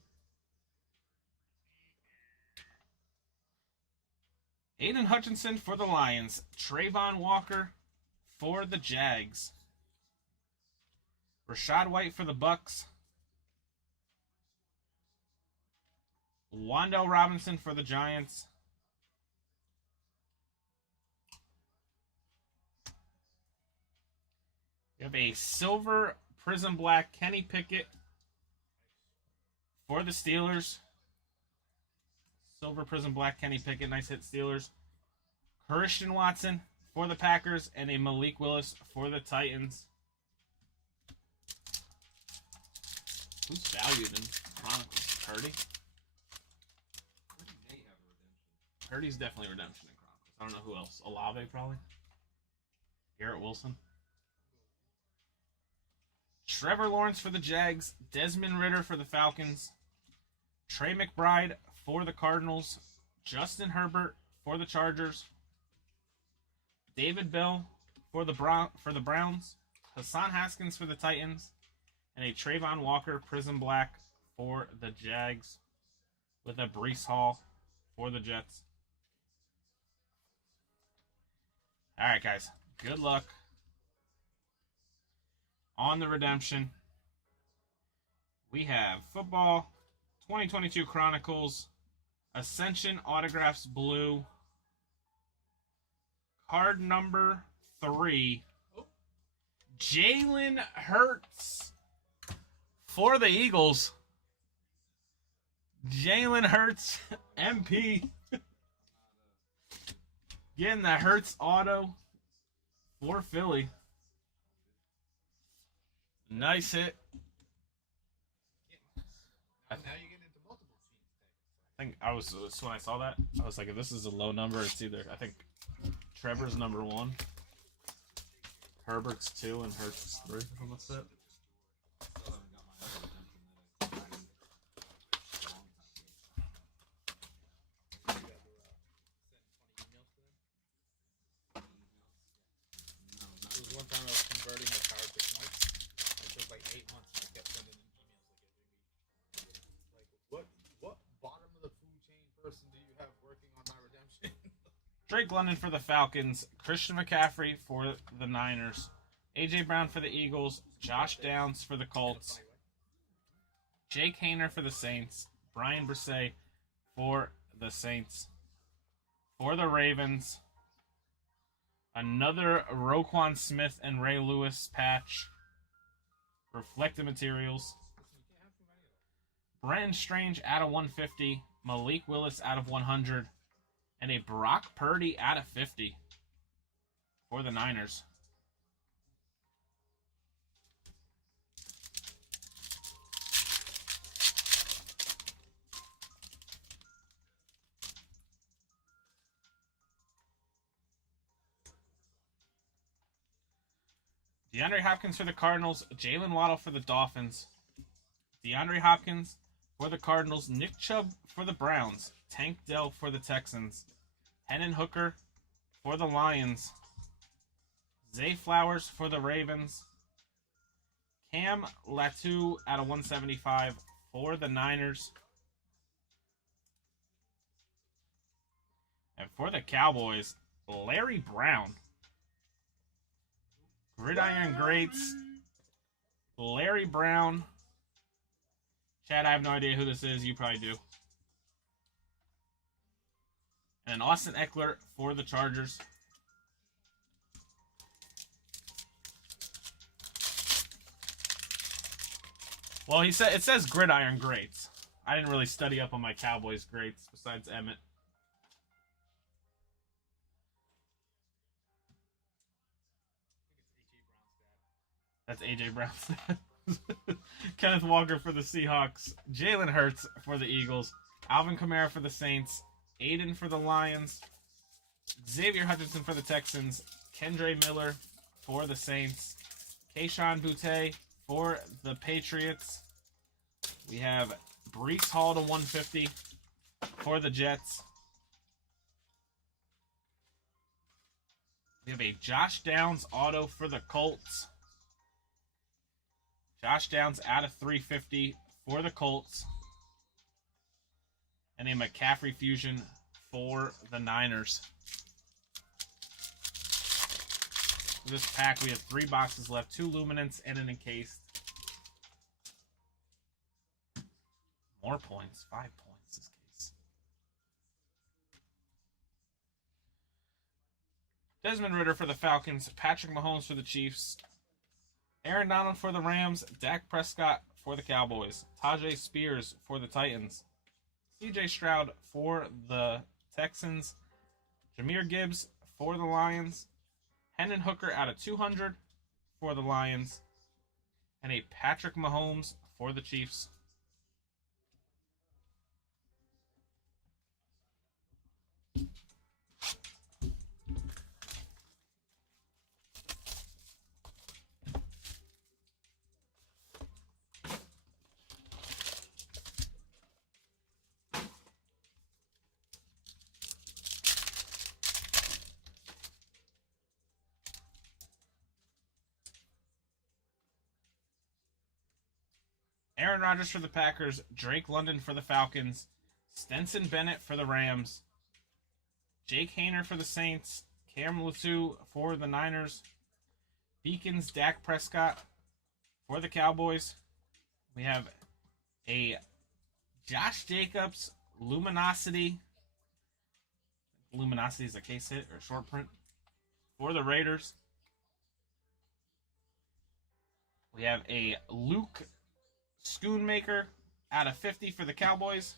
Aiden Hutchinson for the Lions. Trayvon Walker for the Jags. Rashad White for the Bucks. Wan'Dale Robinson for the Giants. We have a silver prism black Kenny Pickett for the Steelers. Silver prism black Kenny Pickett. Nice hit, Steelers. Christian Watson for the Packers, and a Malik Willis for the Titans. Who's valued in Chronicles? Purdy? Purdy may have a redemption. Purdy's definitely redemption in Chronicles. I don't know who else. Olave, probably. Garrett Wilson. Trevor Lawrence for the Jags. Desmond Ridder for the Falcons. Trey McBride for the Cardinals. Justin Herbert for the Chargers. David Bell for the Browns. Hassan Haskins for the Titans. And a Trayvon Walker Prism Black for the Jags. With a Breece Hall for the Jets. Alright, guys. Good luck on the redemption. We have football, 2022 Chronicles, Ascension Autographs Blue, card number 3, Jalen Hurts for the Eagles. Jalen Hurts, MP. Getting the Hurts auto for Philly. Nice hit. Now you get into multiple teams. I think so when I saw that, I was like, if this is a low number, it's either, I think Trevor's number 1, Herbert's 2, and Hurts is 3. On the set. There was one time I was converting a card to points. It took like 8 months and I kept sending them emails like every week. Like, what bottom of the food chain person do you have working on my redemption? Drake London for the Falcons, Christian McCaffrey for the Niners, A.J. Brown for the Eagles, Josh Downs for the Colts, Jake Haener for the Saints, Brian Brisset for the Saints, for the Ravens, another Roquan Smith and Ray Lewis patch, reflective materials, Brenton Strange out of 150, Malik Willis out of 100, and a Brock Purdy out of 50 for the Niners. DeAndre Hopkins for the Cardinals, Jalen Waddle for the Dolphins, DeAndre Hopkins for the Cardinals, Nick Chubb for the Browns, Tank Dell for the Texans, Hendon Hooker for the Lions, Zay Flowers for the Ravens, Cam Latu out of 175 for the Niners, and for the Cowboys, Larry Brown. Gridiron Greats, Larry Brown. Chad, I have no idea who this is. You probably do. And Austin Eckler for the Chargers. Well, it says Gridiron Greats. I didn't really study up on my Cowboys greats besides Emmett. That's A.J. Brown's dad. Kenneth Walker for the Seahawks. Jalen Hurts for the Eagles. Alvin Kamara for the Saints. Aiden for the Lions. Xavier Hutchinson for the Texans. Kendre Miller for the Saints. Kayshon Boutte for the Patriots. We have Breece Hall to 150 for the Jets. We have a Josh Downs auto for the Colts. Josh Downs out of 350 for the Colts. And a McCaffrey fusion for the Niners. For this pack, we have 3 boxes left, 2 Luminance and an encased. More points, 5 points this case. Desmond Ridder for the Falcons, Patrick Mahomes for the Chiefs, Aaron Donald for the Rams, Dak Prescott for the Cowboys, Tajay Spears for the Titans, CJ Stroud for the Texans, Jahmyr Gibbs for the Lions, Hendon Hooker out of 200 for the Lions, and a Patrick Mahomes for the Chiefs. Aaron Rodgers for the Packers, Drake London for the Falcons, Stenson Bennett for the Rams, Jake Haener for the Saints, Cam Latu for the Niners, Beacons Dak Prescott for the Cowboys. We have A Josh Jacobs Luminosity. Luminosity is a case hit or short print for the Raiders. We have a Luke Schoonmaker out of 50 for the Cowboys.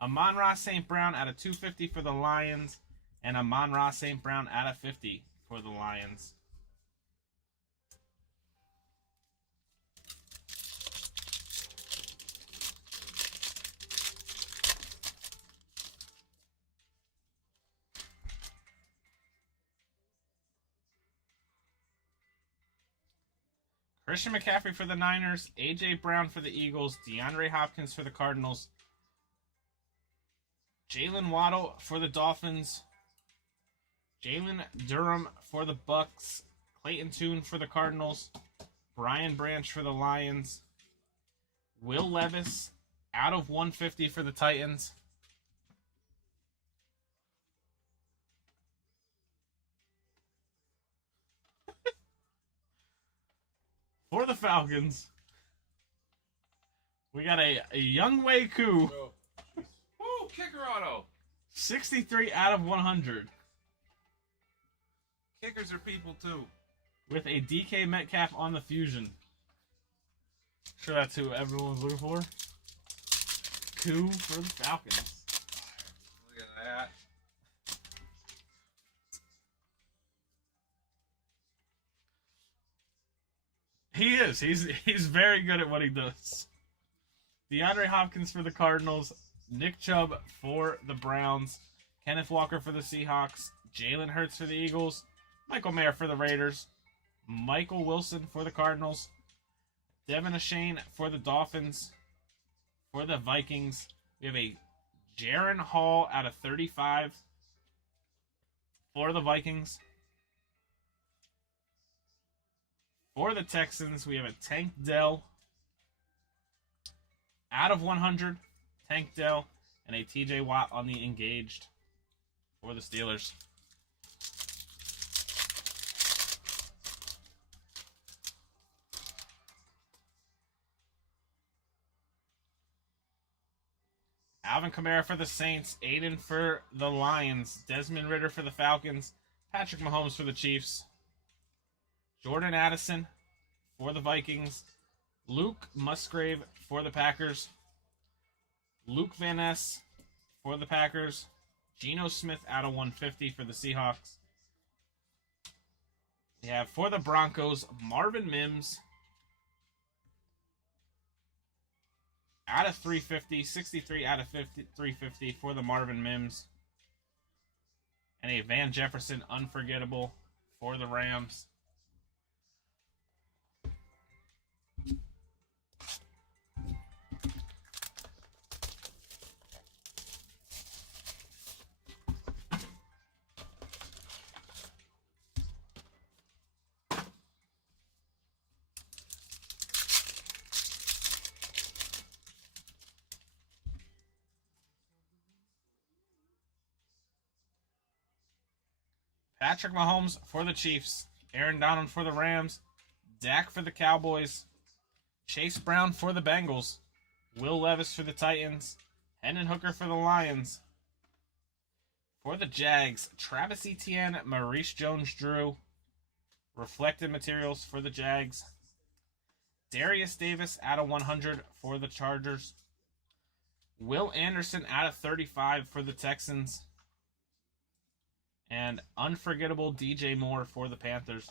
Amon-Ra St. Brown out of 250 for the Lions. And Amon-Ra St. Brown out of 50 for the Lions. Christian McCaffrey for the Niners, A.J. Brown for the Eagles, DeAndre Hopkins for the Cardinals, Jalen Waddle for the Dolphins, Jalen Durham for the Bucks, Clayton Tune for the Cardinals, Brian Branch for the Lions, Will Levis out of 150 for the Titans, for the Falcons, we got a Young Wei Koo. Woo, kicker auto. 63 out of 100. Kickers are people too. With a DK Metcalf on the Fusion. Sure, that's who everyone's looking for. Koo for the Falcons. Look at that. He is. He's very good at what he does. DeAndre Hopkins for the Cardinals. Nick Chubb for the Browns. Kenneth Walker for the Seahawks. Jalen Hurts for the Eagles. Michael Mayer for the Raiders. Michael Wilson for the Cardinals. Devin Achane for the Dolphins. For the Vikings, we have a Jaron Hall out of 35 for the Vikings. For the Texans, we have a Tank Dell out of 100. Tank Dell and a TJ Watt on the engaged for the Steelers. Alvin Kamara for the Saints, Aiden for the Lions, Desmond Ridder for the Falcons, Patrick Mahomes for the Chiefs, Jordan Addison for the Vikings, Luke Musgrave for the Packers, Luke Van Ness for the Packers, Geno Smith out of 150 for the Seahawks. We have for the Broncos, Marvin Mims out of 350, 63 out of 350 for the Marvin Mims. And a Van Jefferson unforgettable for the Rams. Patrick Mahomes for the Chiefs. Aaron Donald for the Rams. Dak for the Cowboys. Chase Brown for the Bengals. Will Levis for the Titans. Hendon Hooker for the Lions. For the Jags, Travis Etienne, Maurice Jones-Drew. Reflected materials for the Jags. Darius Davis out of 100 for the Chargers. Will Anderson out of 35 for the Texans. And unforgettable DJ Moore for the Panthers.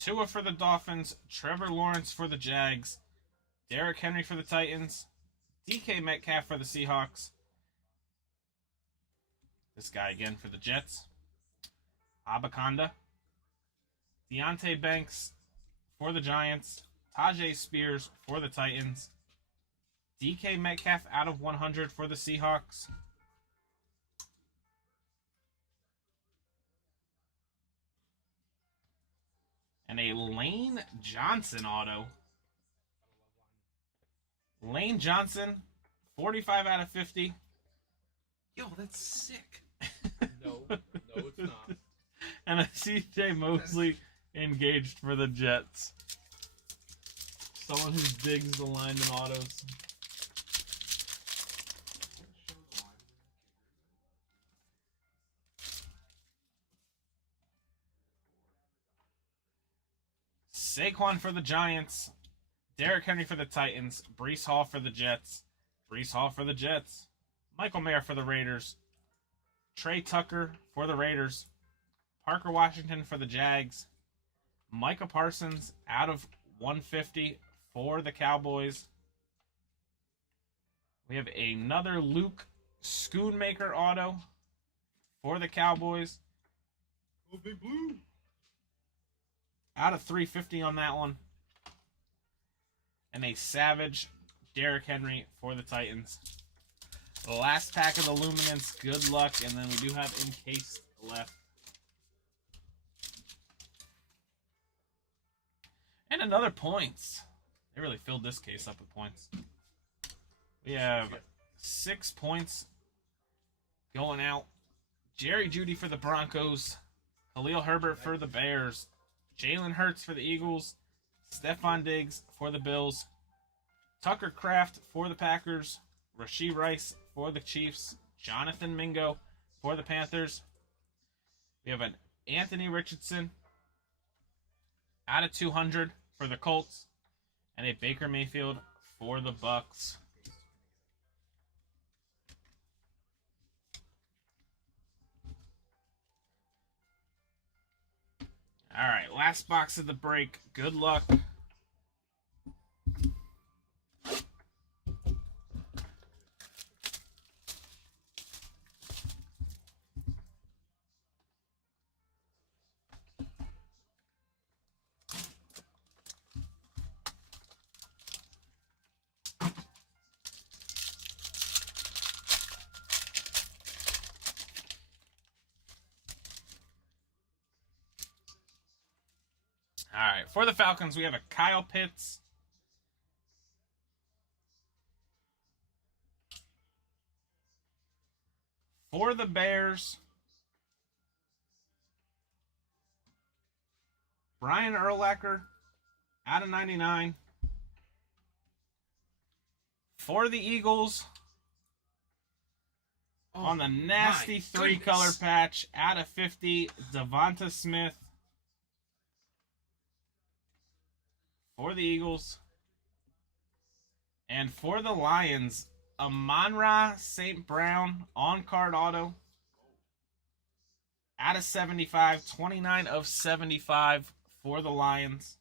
Tua for the Dolphins, Trevor Lawrence for the Jags, Derrick Henry for the Titans, DK Metcalf for the Seahawks. This guy again for the Jets. Abaconda. Deontay Banks for the Giants. Tajay Spears for the Titans. DK Metcalf out of 100 for the Seahawks. And a Lane Johnson auto Lane Johnson, 45 out of 50. Yo, that's sick. No, it's not. And a CJ Mosley engaged for the Jets. Someone who digs the lineman autos. Saquon for the Giants. Derrick Henry for the Titans. Breece Hall for the Jets. Breece Hall for the Jets. Michael Mayer for the Raiders. Trey Tucker for the Raiders. Parker Washington for the Jags. Micah Parsons out of 150 for the Cowboys. We have another Luke Schoonmaker auto for the Cowboys. Go Big Blue. Out of 350 on that one. And a Savage Derrick Henry for the Titans. The last pack of the Luminance. Good luck. And then we do have encased left. And another points. They really filled this case up with points. We have 6 points going out. Jerry Jeudy for the Broncos. Khalil Herbert for the Bears. Jalen Hurts for the Eagles. Stephon Diggs for the Bills. Tucker Kraft for the Packers. Rashee Rice for the Chiefs. Jonathan Mingo for the Panthers. We have an Anthony Richardson out of 200 for the Colts. And a Baker Mayfield for the Bucks. All right, last box of the break. Good luck. All right, for the Falcons, we have a Kyle Pitts. For the Bears, Brian Urlacher, out of 99. For the Eagles, on the nasty three-color patch, out of 50, Devonta Smith. For the Eagles. And for the Lions, Amon-Ra St. Brown on-card auto. Out of 75, 29 of 75 for the Lions.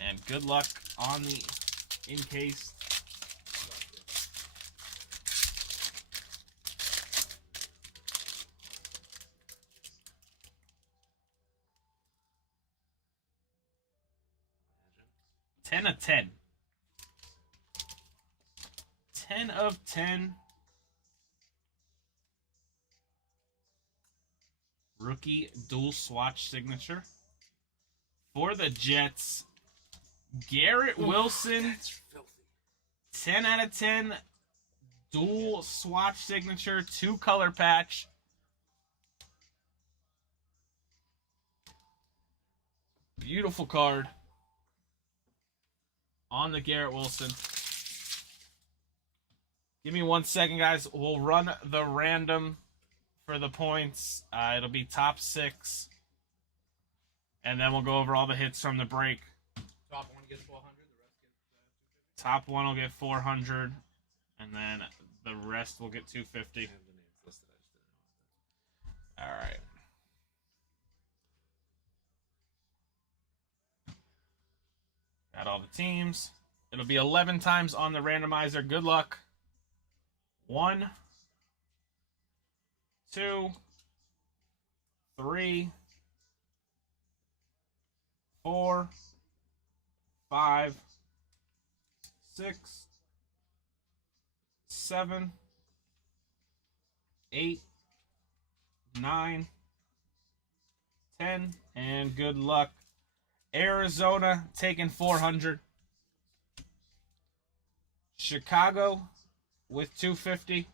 And good luck on the encased. Ten of 10. 10 of 10. Rookie dual swatch signature. For the Jets, Garrett Wilson. That's filthy. 10 out of 10. Dual swatch signature. 2-color patch. Beautiful card. On the Garrett Wilson. Give me 1 second, guys. We'll run the random for the points. It'll be top 6. And then we'll go over all the hits from the break. Top one gets 400. The rest get 250. Top one will get 400. And then the rest will get 250. I have the names listed. I just didn't know. All right. Got all the teams. It'll be 11 times on the randomizer. Good luck. 1, 2, 3, 4, 5, 6, 7, 8, 9, 10, and good luck. Arizona taking 400. Chicago with 250.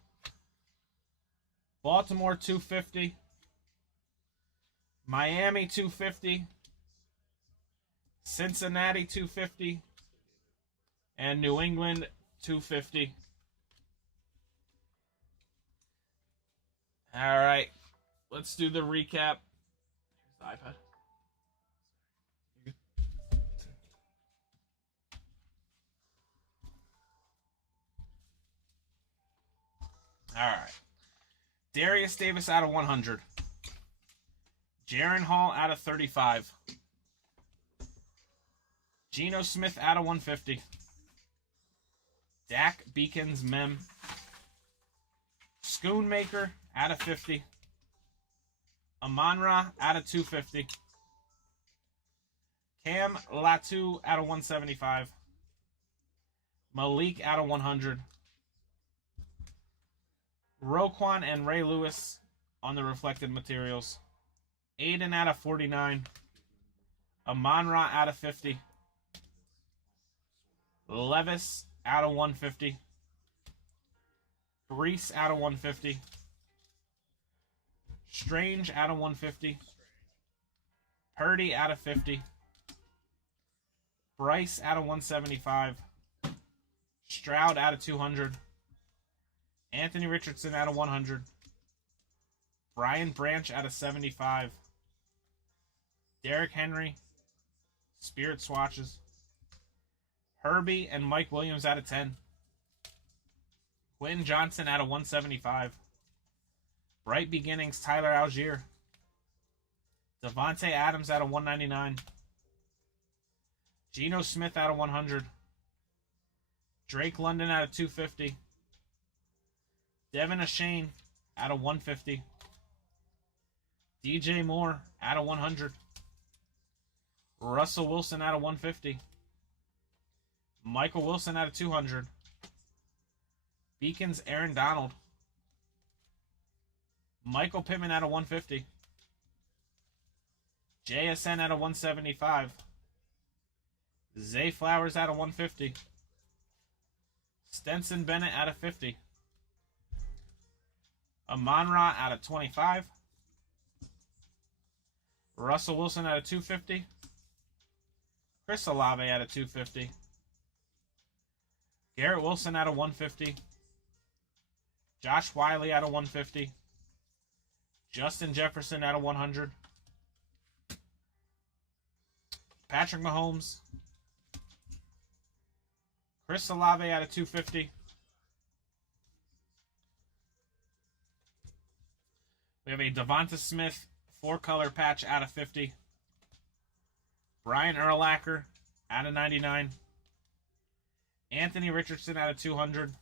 Baltimore 250. Miami 250. Cincinnati 250. And New England 250. All right. Let's do the recap. Here's the iPad. All right. Darius Davis out of 100. Jaron Hall out of 35. Geno Smith out of 150. Dak Beacons Mem. Schoonmaker out of 50. Amon-Ra out of 250. Cam Latu out of 175. Malik out of 100. Roquan and Ray Lewis on the reflected materials. Aiden out of 49. Amon-Ra out of 50. Levis out of 150. Brees out of 150. Strange out of 150. Purdy out of 50. Bryce out of 175. Stroud out of 200. Anthony Richardson out of 100. Brian Branch out of 75. Derrick Henry. Spirit swatches. Herbie and Mike Williams out of 10. Quinn Johnson out of 175. Bright Beginnings, Tyler Algier. Devontae Adams out of 199. Geno Smith out of 100. Drake London out of 250. Devin Achane out of 150. DJ Moore out of 100. Russell Wilson out of 150. Michael Wilson out of 200. Beacons Aaron Donald. Michael Pittman out of 150. JSN out of 175. Zay Flowers out of 150. Stenson Bennett out of 50. Amon-Ra out of 25. Russell Wilson out of 250. Chris Olave out of 250. Garrett Wilson out of 150. Josh Wiley out of 150. Justin Jefferson out of 100. Patrick Mahomes. Chris Olave out of 250. We have a Devonta Smith 4-color patch out of 50. Brian Urlacher out of 99. Anthony Richardson out of 200.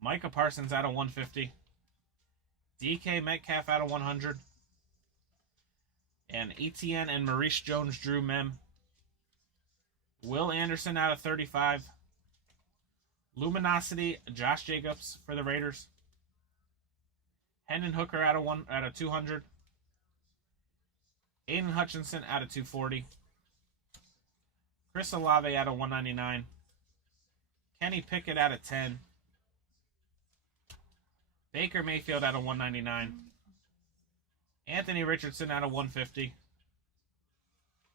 Micah Parsons out of 150. DK Metcalf out of 100. And ETN and Maurice Jones-Drew Mem. Will Anderson out of 35. Luminosity Josh Jacobs for the Raiders. Hendon Hooker out of 200. Aiden Hutchinson out of 240. Chris Olave out of 199. Kenny Pickett out of 10. Baker Mayfield out of 199. Anthony Richardson out of 150.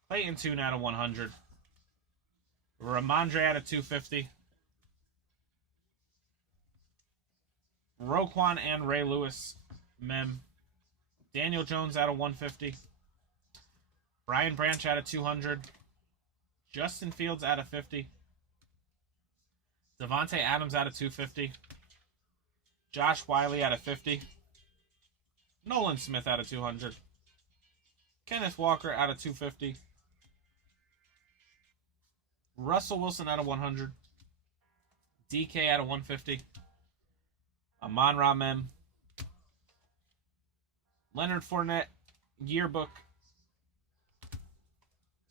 Clayton Tune out of 100. Ramondre out of 250. Roquan and Ray Lewis Mem. Daniel Jones out of 150. Brian Branch out of 200. Justin Fields out of 50. Devontae Adams out of 250. Josh Wiley out of 50. Nolan Smith out of 200. Kenneth Walker out of 250. Russell Wilson out of 100. DK out of 150. Amon-Ra Mem. Leonard Fournette yearbook.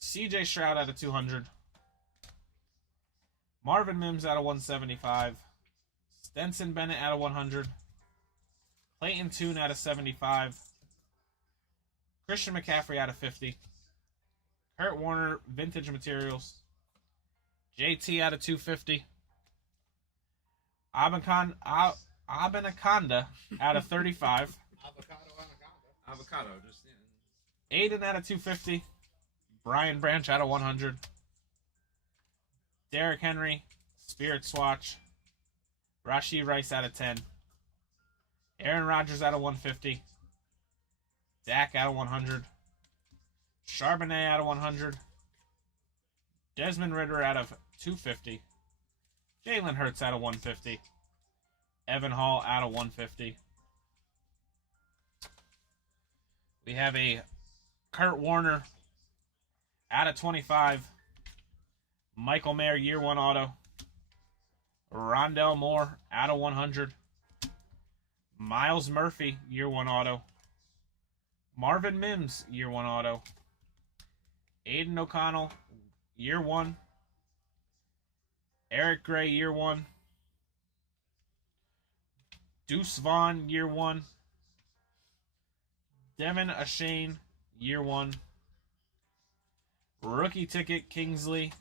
CJ Stroud out of 200. Marvin Mims out of 175. Stenson Bennett out of 100. Clayton Tune out of 75. Christian McCaffrey out of 50. Kurt Warner vintage materials. JT out of 250. Abinaconda out of 35. Avocado anaconda. Avocado, just Aiden out of 250. Brian Branch out of 100. Derrick Henry, Spirit Swatch. Rashee Rice out of 10. Aaron Rodgers out of 150. Dak out of 100. Charbonnet out of 100. Desmond Ridder out of 250. Jalen Hurts out of 150. Evan Hall out of 150. We have a Kurt Warner out of 25. Michael Mayer, year 1 auto. Rondell Moore out of 100. Miles Murphy, year 1 auto. Marvin Mims, year 1 auto. Aiden O'Connell, year 1. Eric Gray, year 1. Deuce Vaughn, year 1. Devin Ashane, year 1. Rookie ticket, Kingsley.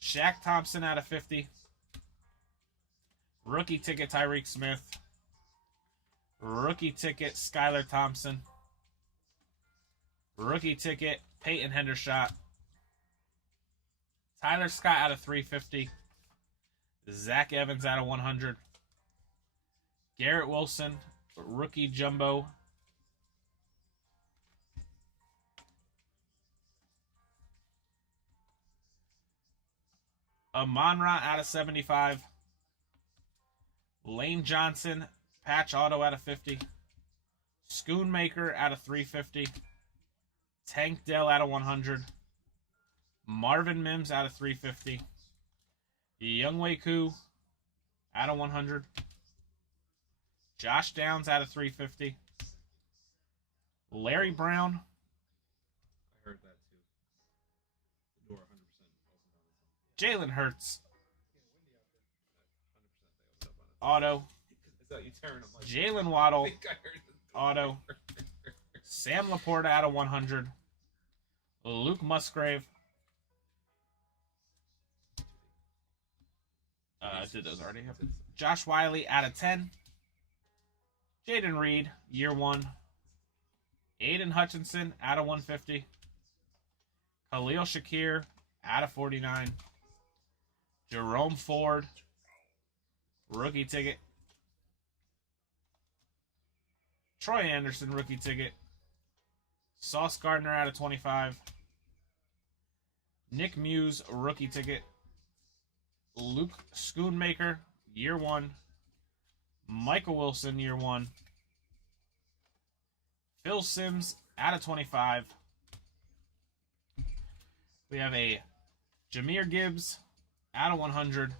Shaq Thompson out of 50. Rookie ticket, Tyreek Smith. Rookie ticket, Skylar Thompson. Rookie ticket, Peyton Hendershot. Tyler Scott out of 350. Zach Evans out of 100. Garrett Wilson, rookie jumbo. Amon-Ra out of 75. Lane Johnson, patch auto out of 50. Schoonmaker out of 350. Tank Dell out of 100. Marvin Mims out of 350. Younghoe Koo out of 100. Josh Downs out of 350. Larry Brown. I heard that too. The door 100% open on its own. Jalen Hurts. 100% they opened up on its Auto. Is that you tearing them like Jalen I Waddle. think I heard it. Auto. Sam Laporta out of 100. Luke Musgrave. Did those already happen? Josh Wiley out of 10. Jaden Reed, year 1. Aiden Hutchinson out of 150. Khalil Shakir out of 49. Jerome Ford, rookie ticket. Troy Anderson, rookie ticket. Sauce Gardner out of 25. Nick Muse, rookie ticket. Luke Schoonmaker, year 1. Michael Wilson, year 1. Phil Simms, out of 25. We have a Jahmyr Gibbs, out of 100.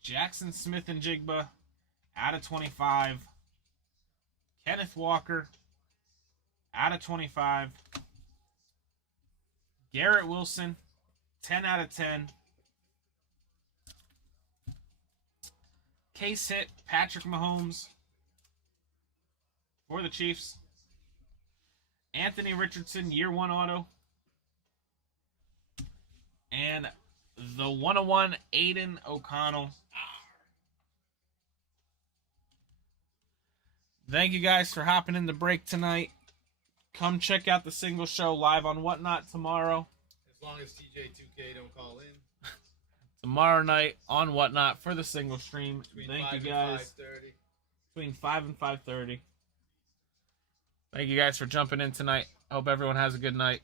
Jackson Smith and Jigba, out of 25. Kenneth Walker, out of 25. Garrett Wilson, 10 out of 10. Case hit, Patrick Mahomes for the Chiefs. Anthony Richardson, year 1 auto. And the 101, Aiden O'Connell. Thank you guys for hopping in the break tonight. Come check out the single show live on Whatnot tomorrow. As long as TJ2K don't call in. Tomorrow night on Whatnot for the single stream. Between Thank 5 you and guys. 5:30. Between 5 and 5:30. Thank you guys for jumping in tonight. Hope everyone has a good night.